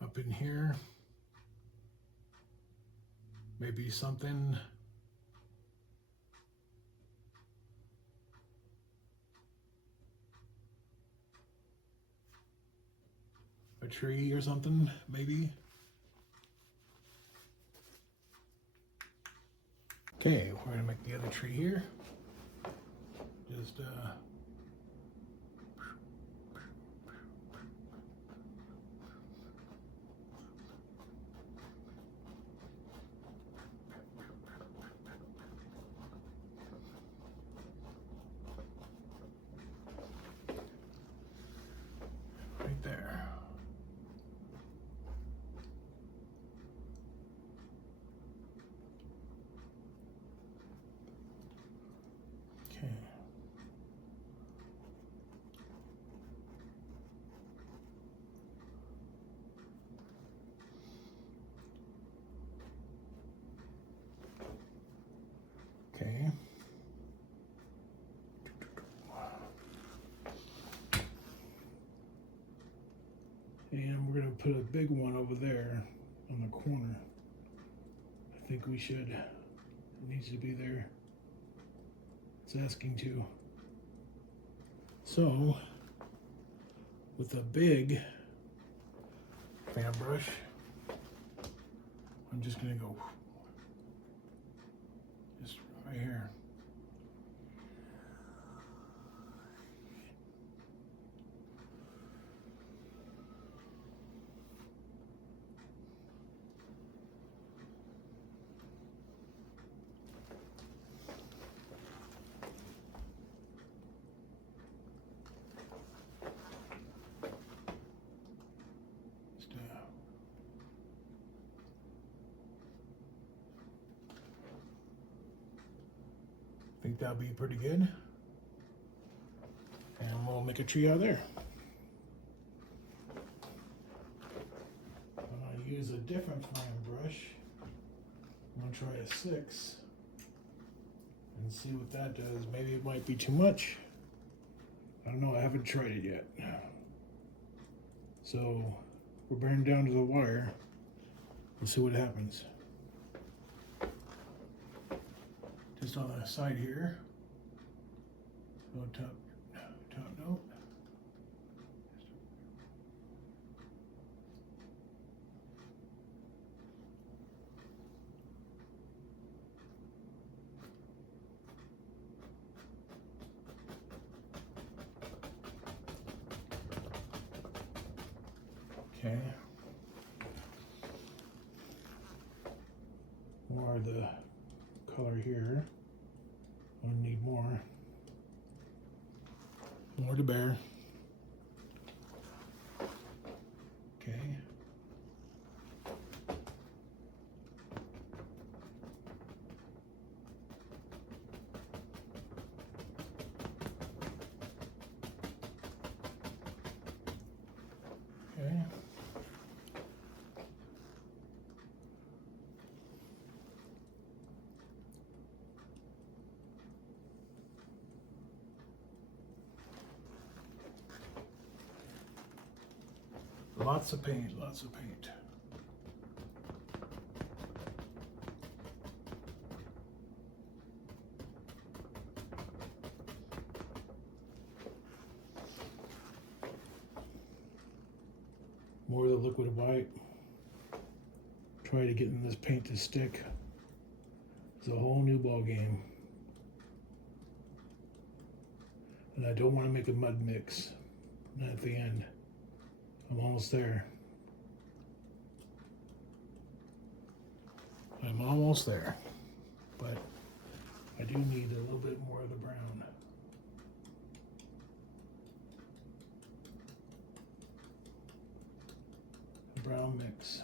up in here. Maybe something. A tree or something, maybe. Okay, we're gonna make the other tree here. Just right there. Okay. Okay. And we're gonna put a big one over there on the corner. I think we should. It needs to be there. It's asking to. So, with a big fan brush, I'm just gonna go just right here. I think that'll be pretty good. And we'll make a tree out of there. I'm gonna use a different flame brush. I'm gonna try a 6 and see what that does. Maybe it might be too much. I don't know, I haven't tried it yet. So we're burning down to the wire. We'll see what happens. Just on the side here. So top note. Okay. More of the color here. I need more. More to bear. Okay. Okay. Lots of paint, lots of paint. More of the liquid white. Try to get in this paint to stick. It's a whole new ball game. And I don't want to make a mud mix. Not at the end. I'm almost there. I'm almost there. But I do need a little bit more of the brown. The brown mix.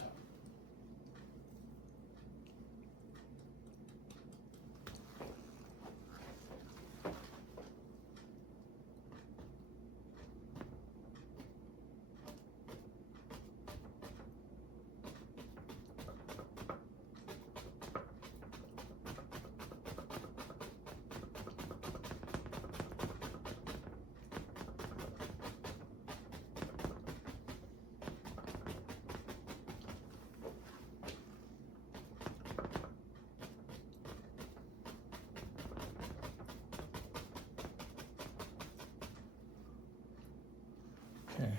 Okay.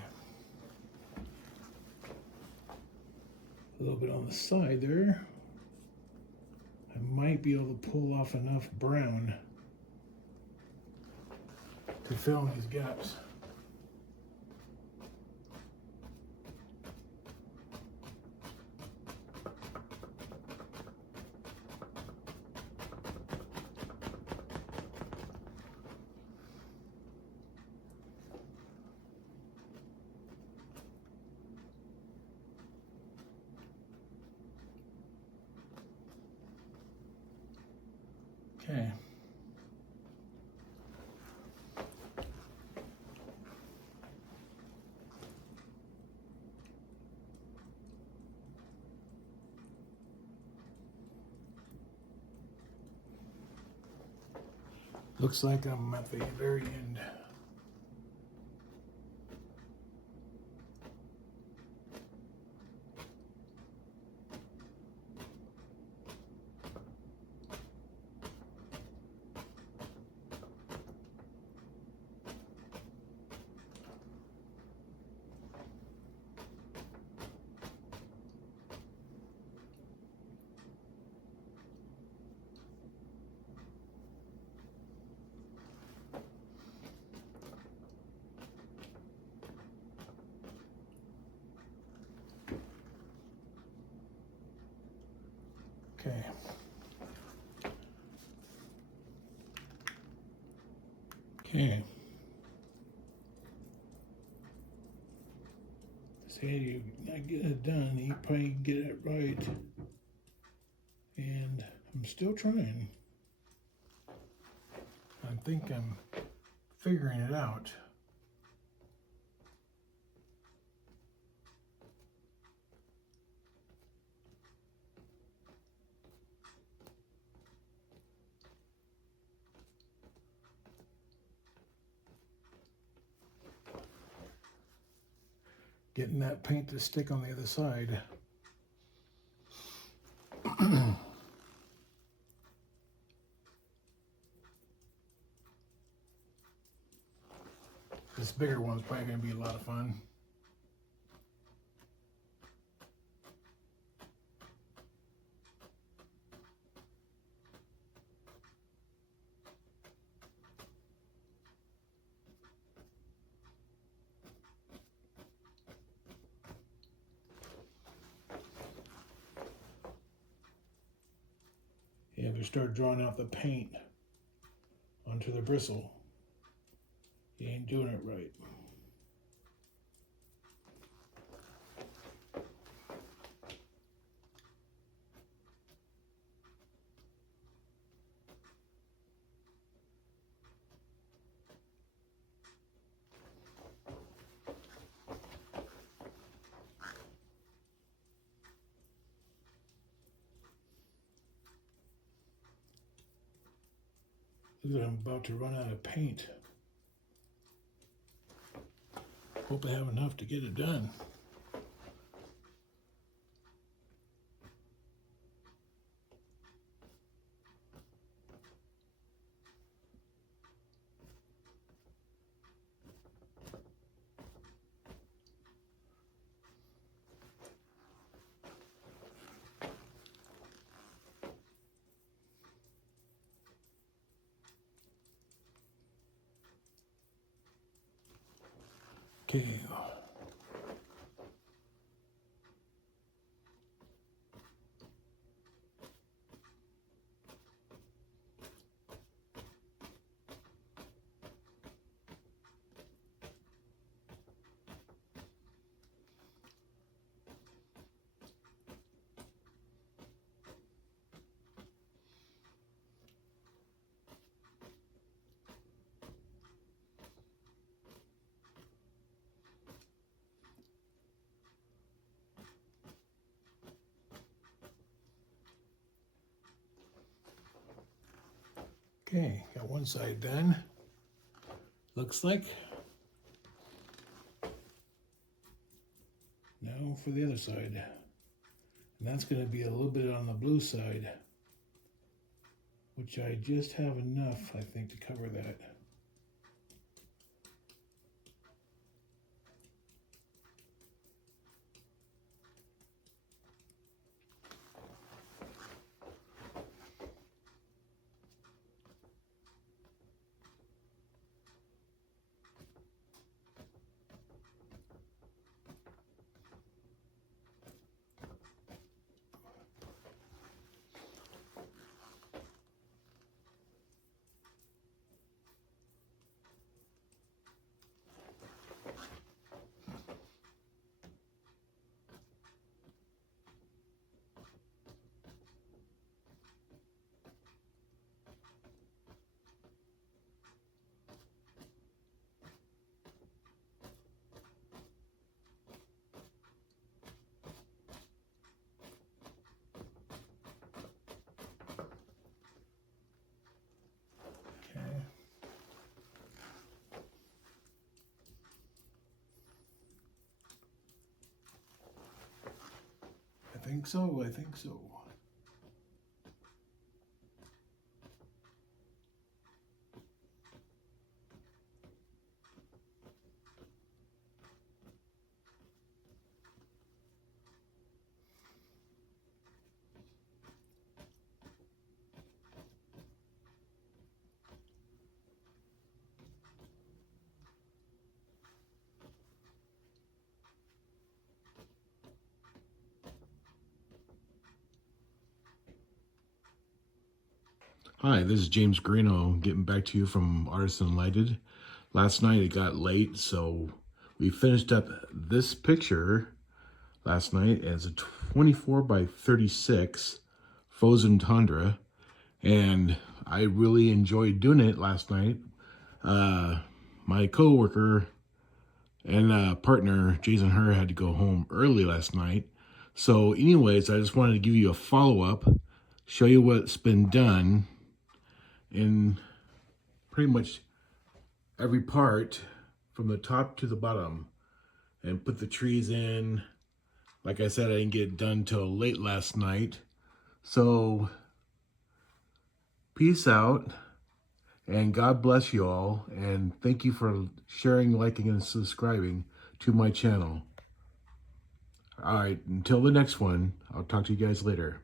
A little bit on the side there. I might be able to pull off enough brown to fill in these gaps. Okay. Looks like I'm at the very end. Okay. Okay. Say you not get it done, you probably get it right. And I'm still trying. I think I'm figuring it out. Getting that paint to stick on the other side. This bigger one's probably going to be a lot of fun. You have to start drawing out the paint onto the bristle. You ain't doing it right. Look at, I'm about to run out of paint. Hope I have enough to get it done. Okay. Okay, got one side done. Looks like. Now for the other side. And that's going to be a little bit on the blue side, which I just have enough, I think, to cover that. think so. I think so. Hi, this is James Greeno getting back to you from Artisan Enlightened. Last night it got late, so we finished up this picture last night as a 24 by 36 frozen Tundra, and I really enjoyed doing it last night. My co-worker and partner, Jason Herr, had to go home early last night. So anyways, I just wanted to give you a follow-up, show you what's been done in pretty much every part from the top to the bottom, and put the trees in. Like I said, I didn't get it done till late last night. So peace out, and God bless you all, and thank you for sharing, liking, and subscribing to my channel. All right, until the next one, I'll talk to you guys later.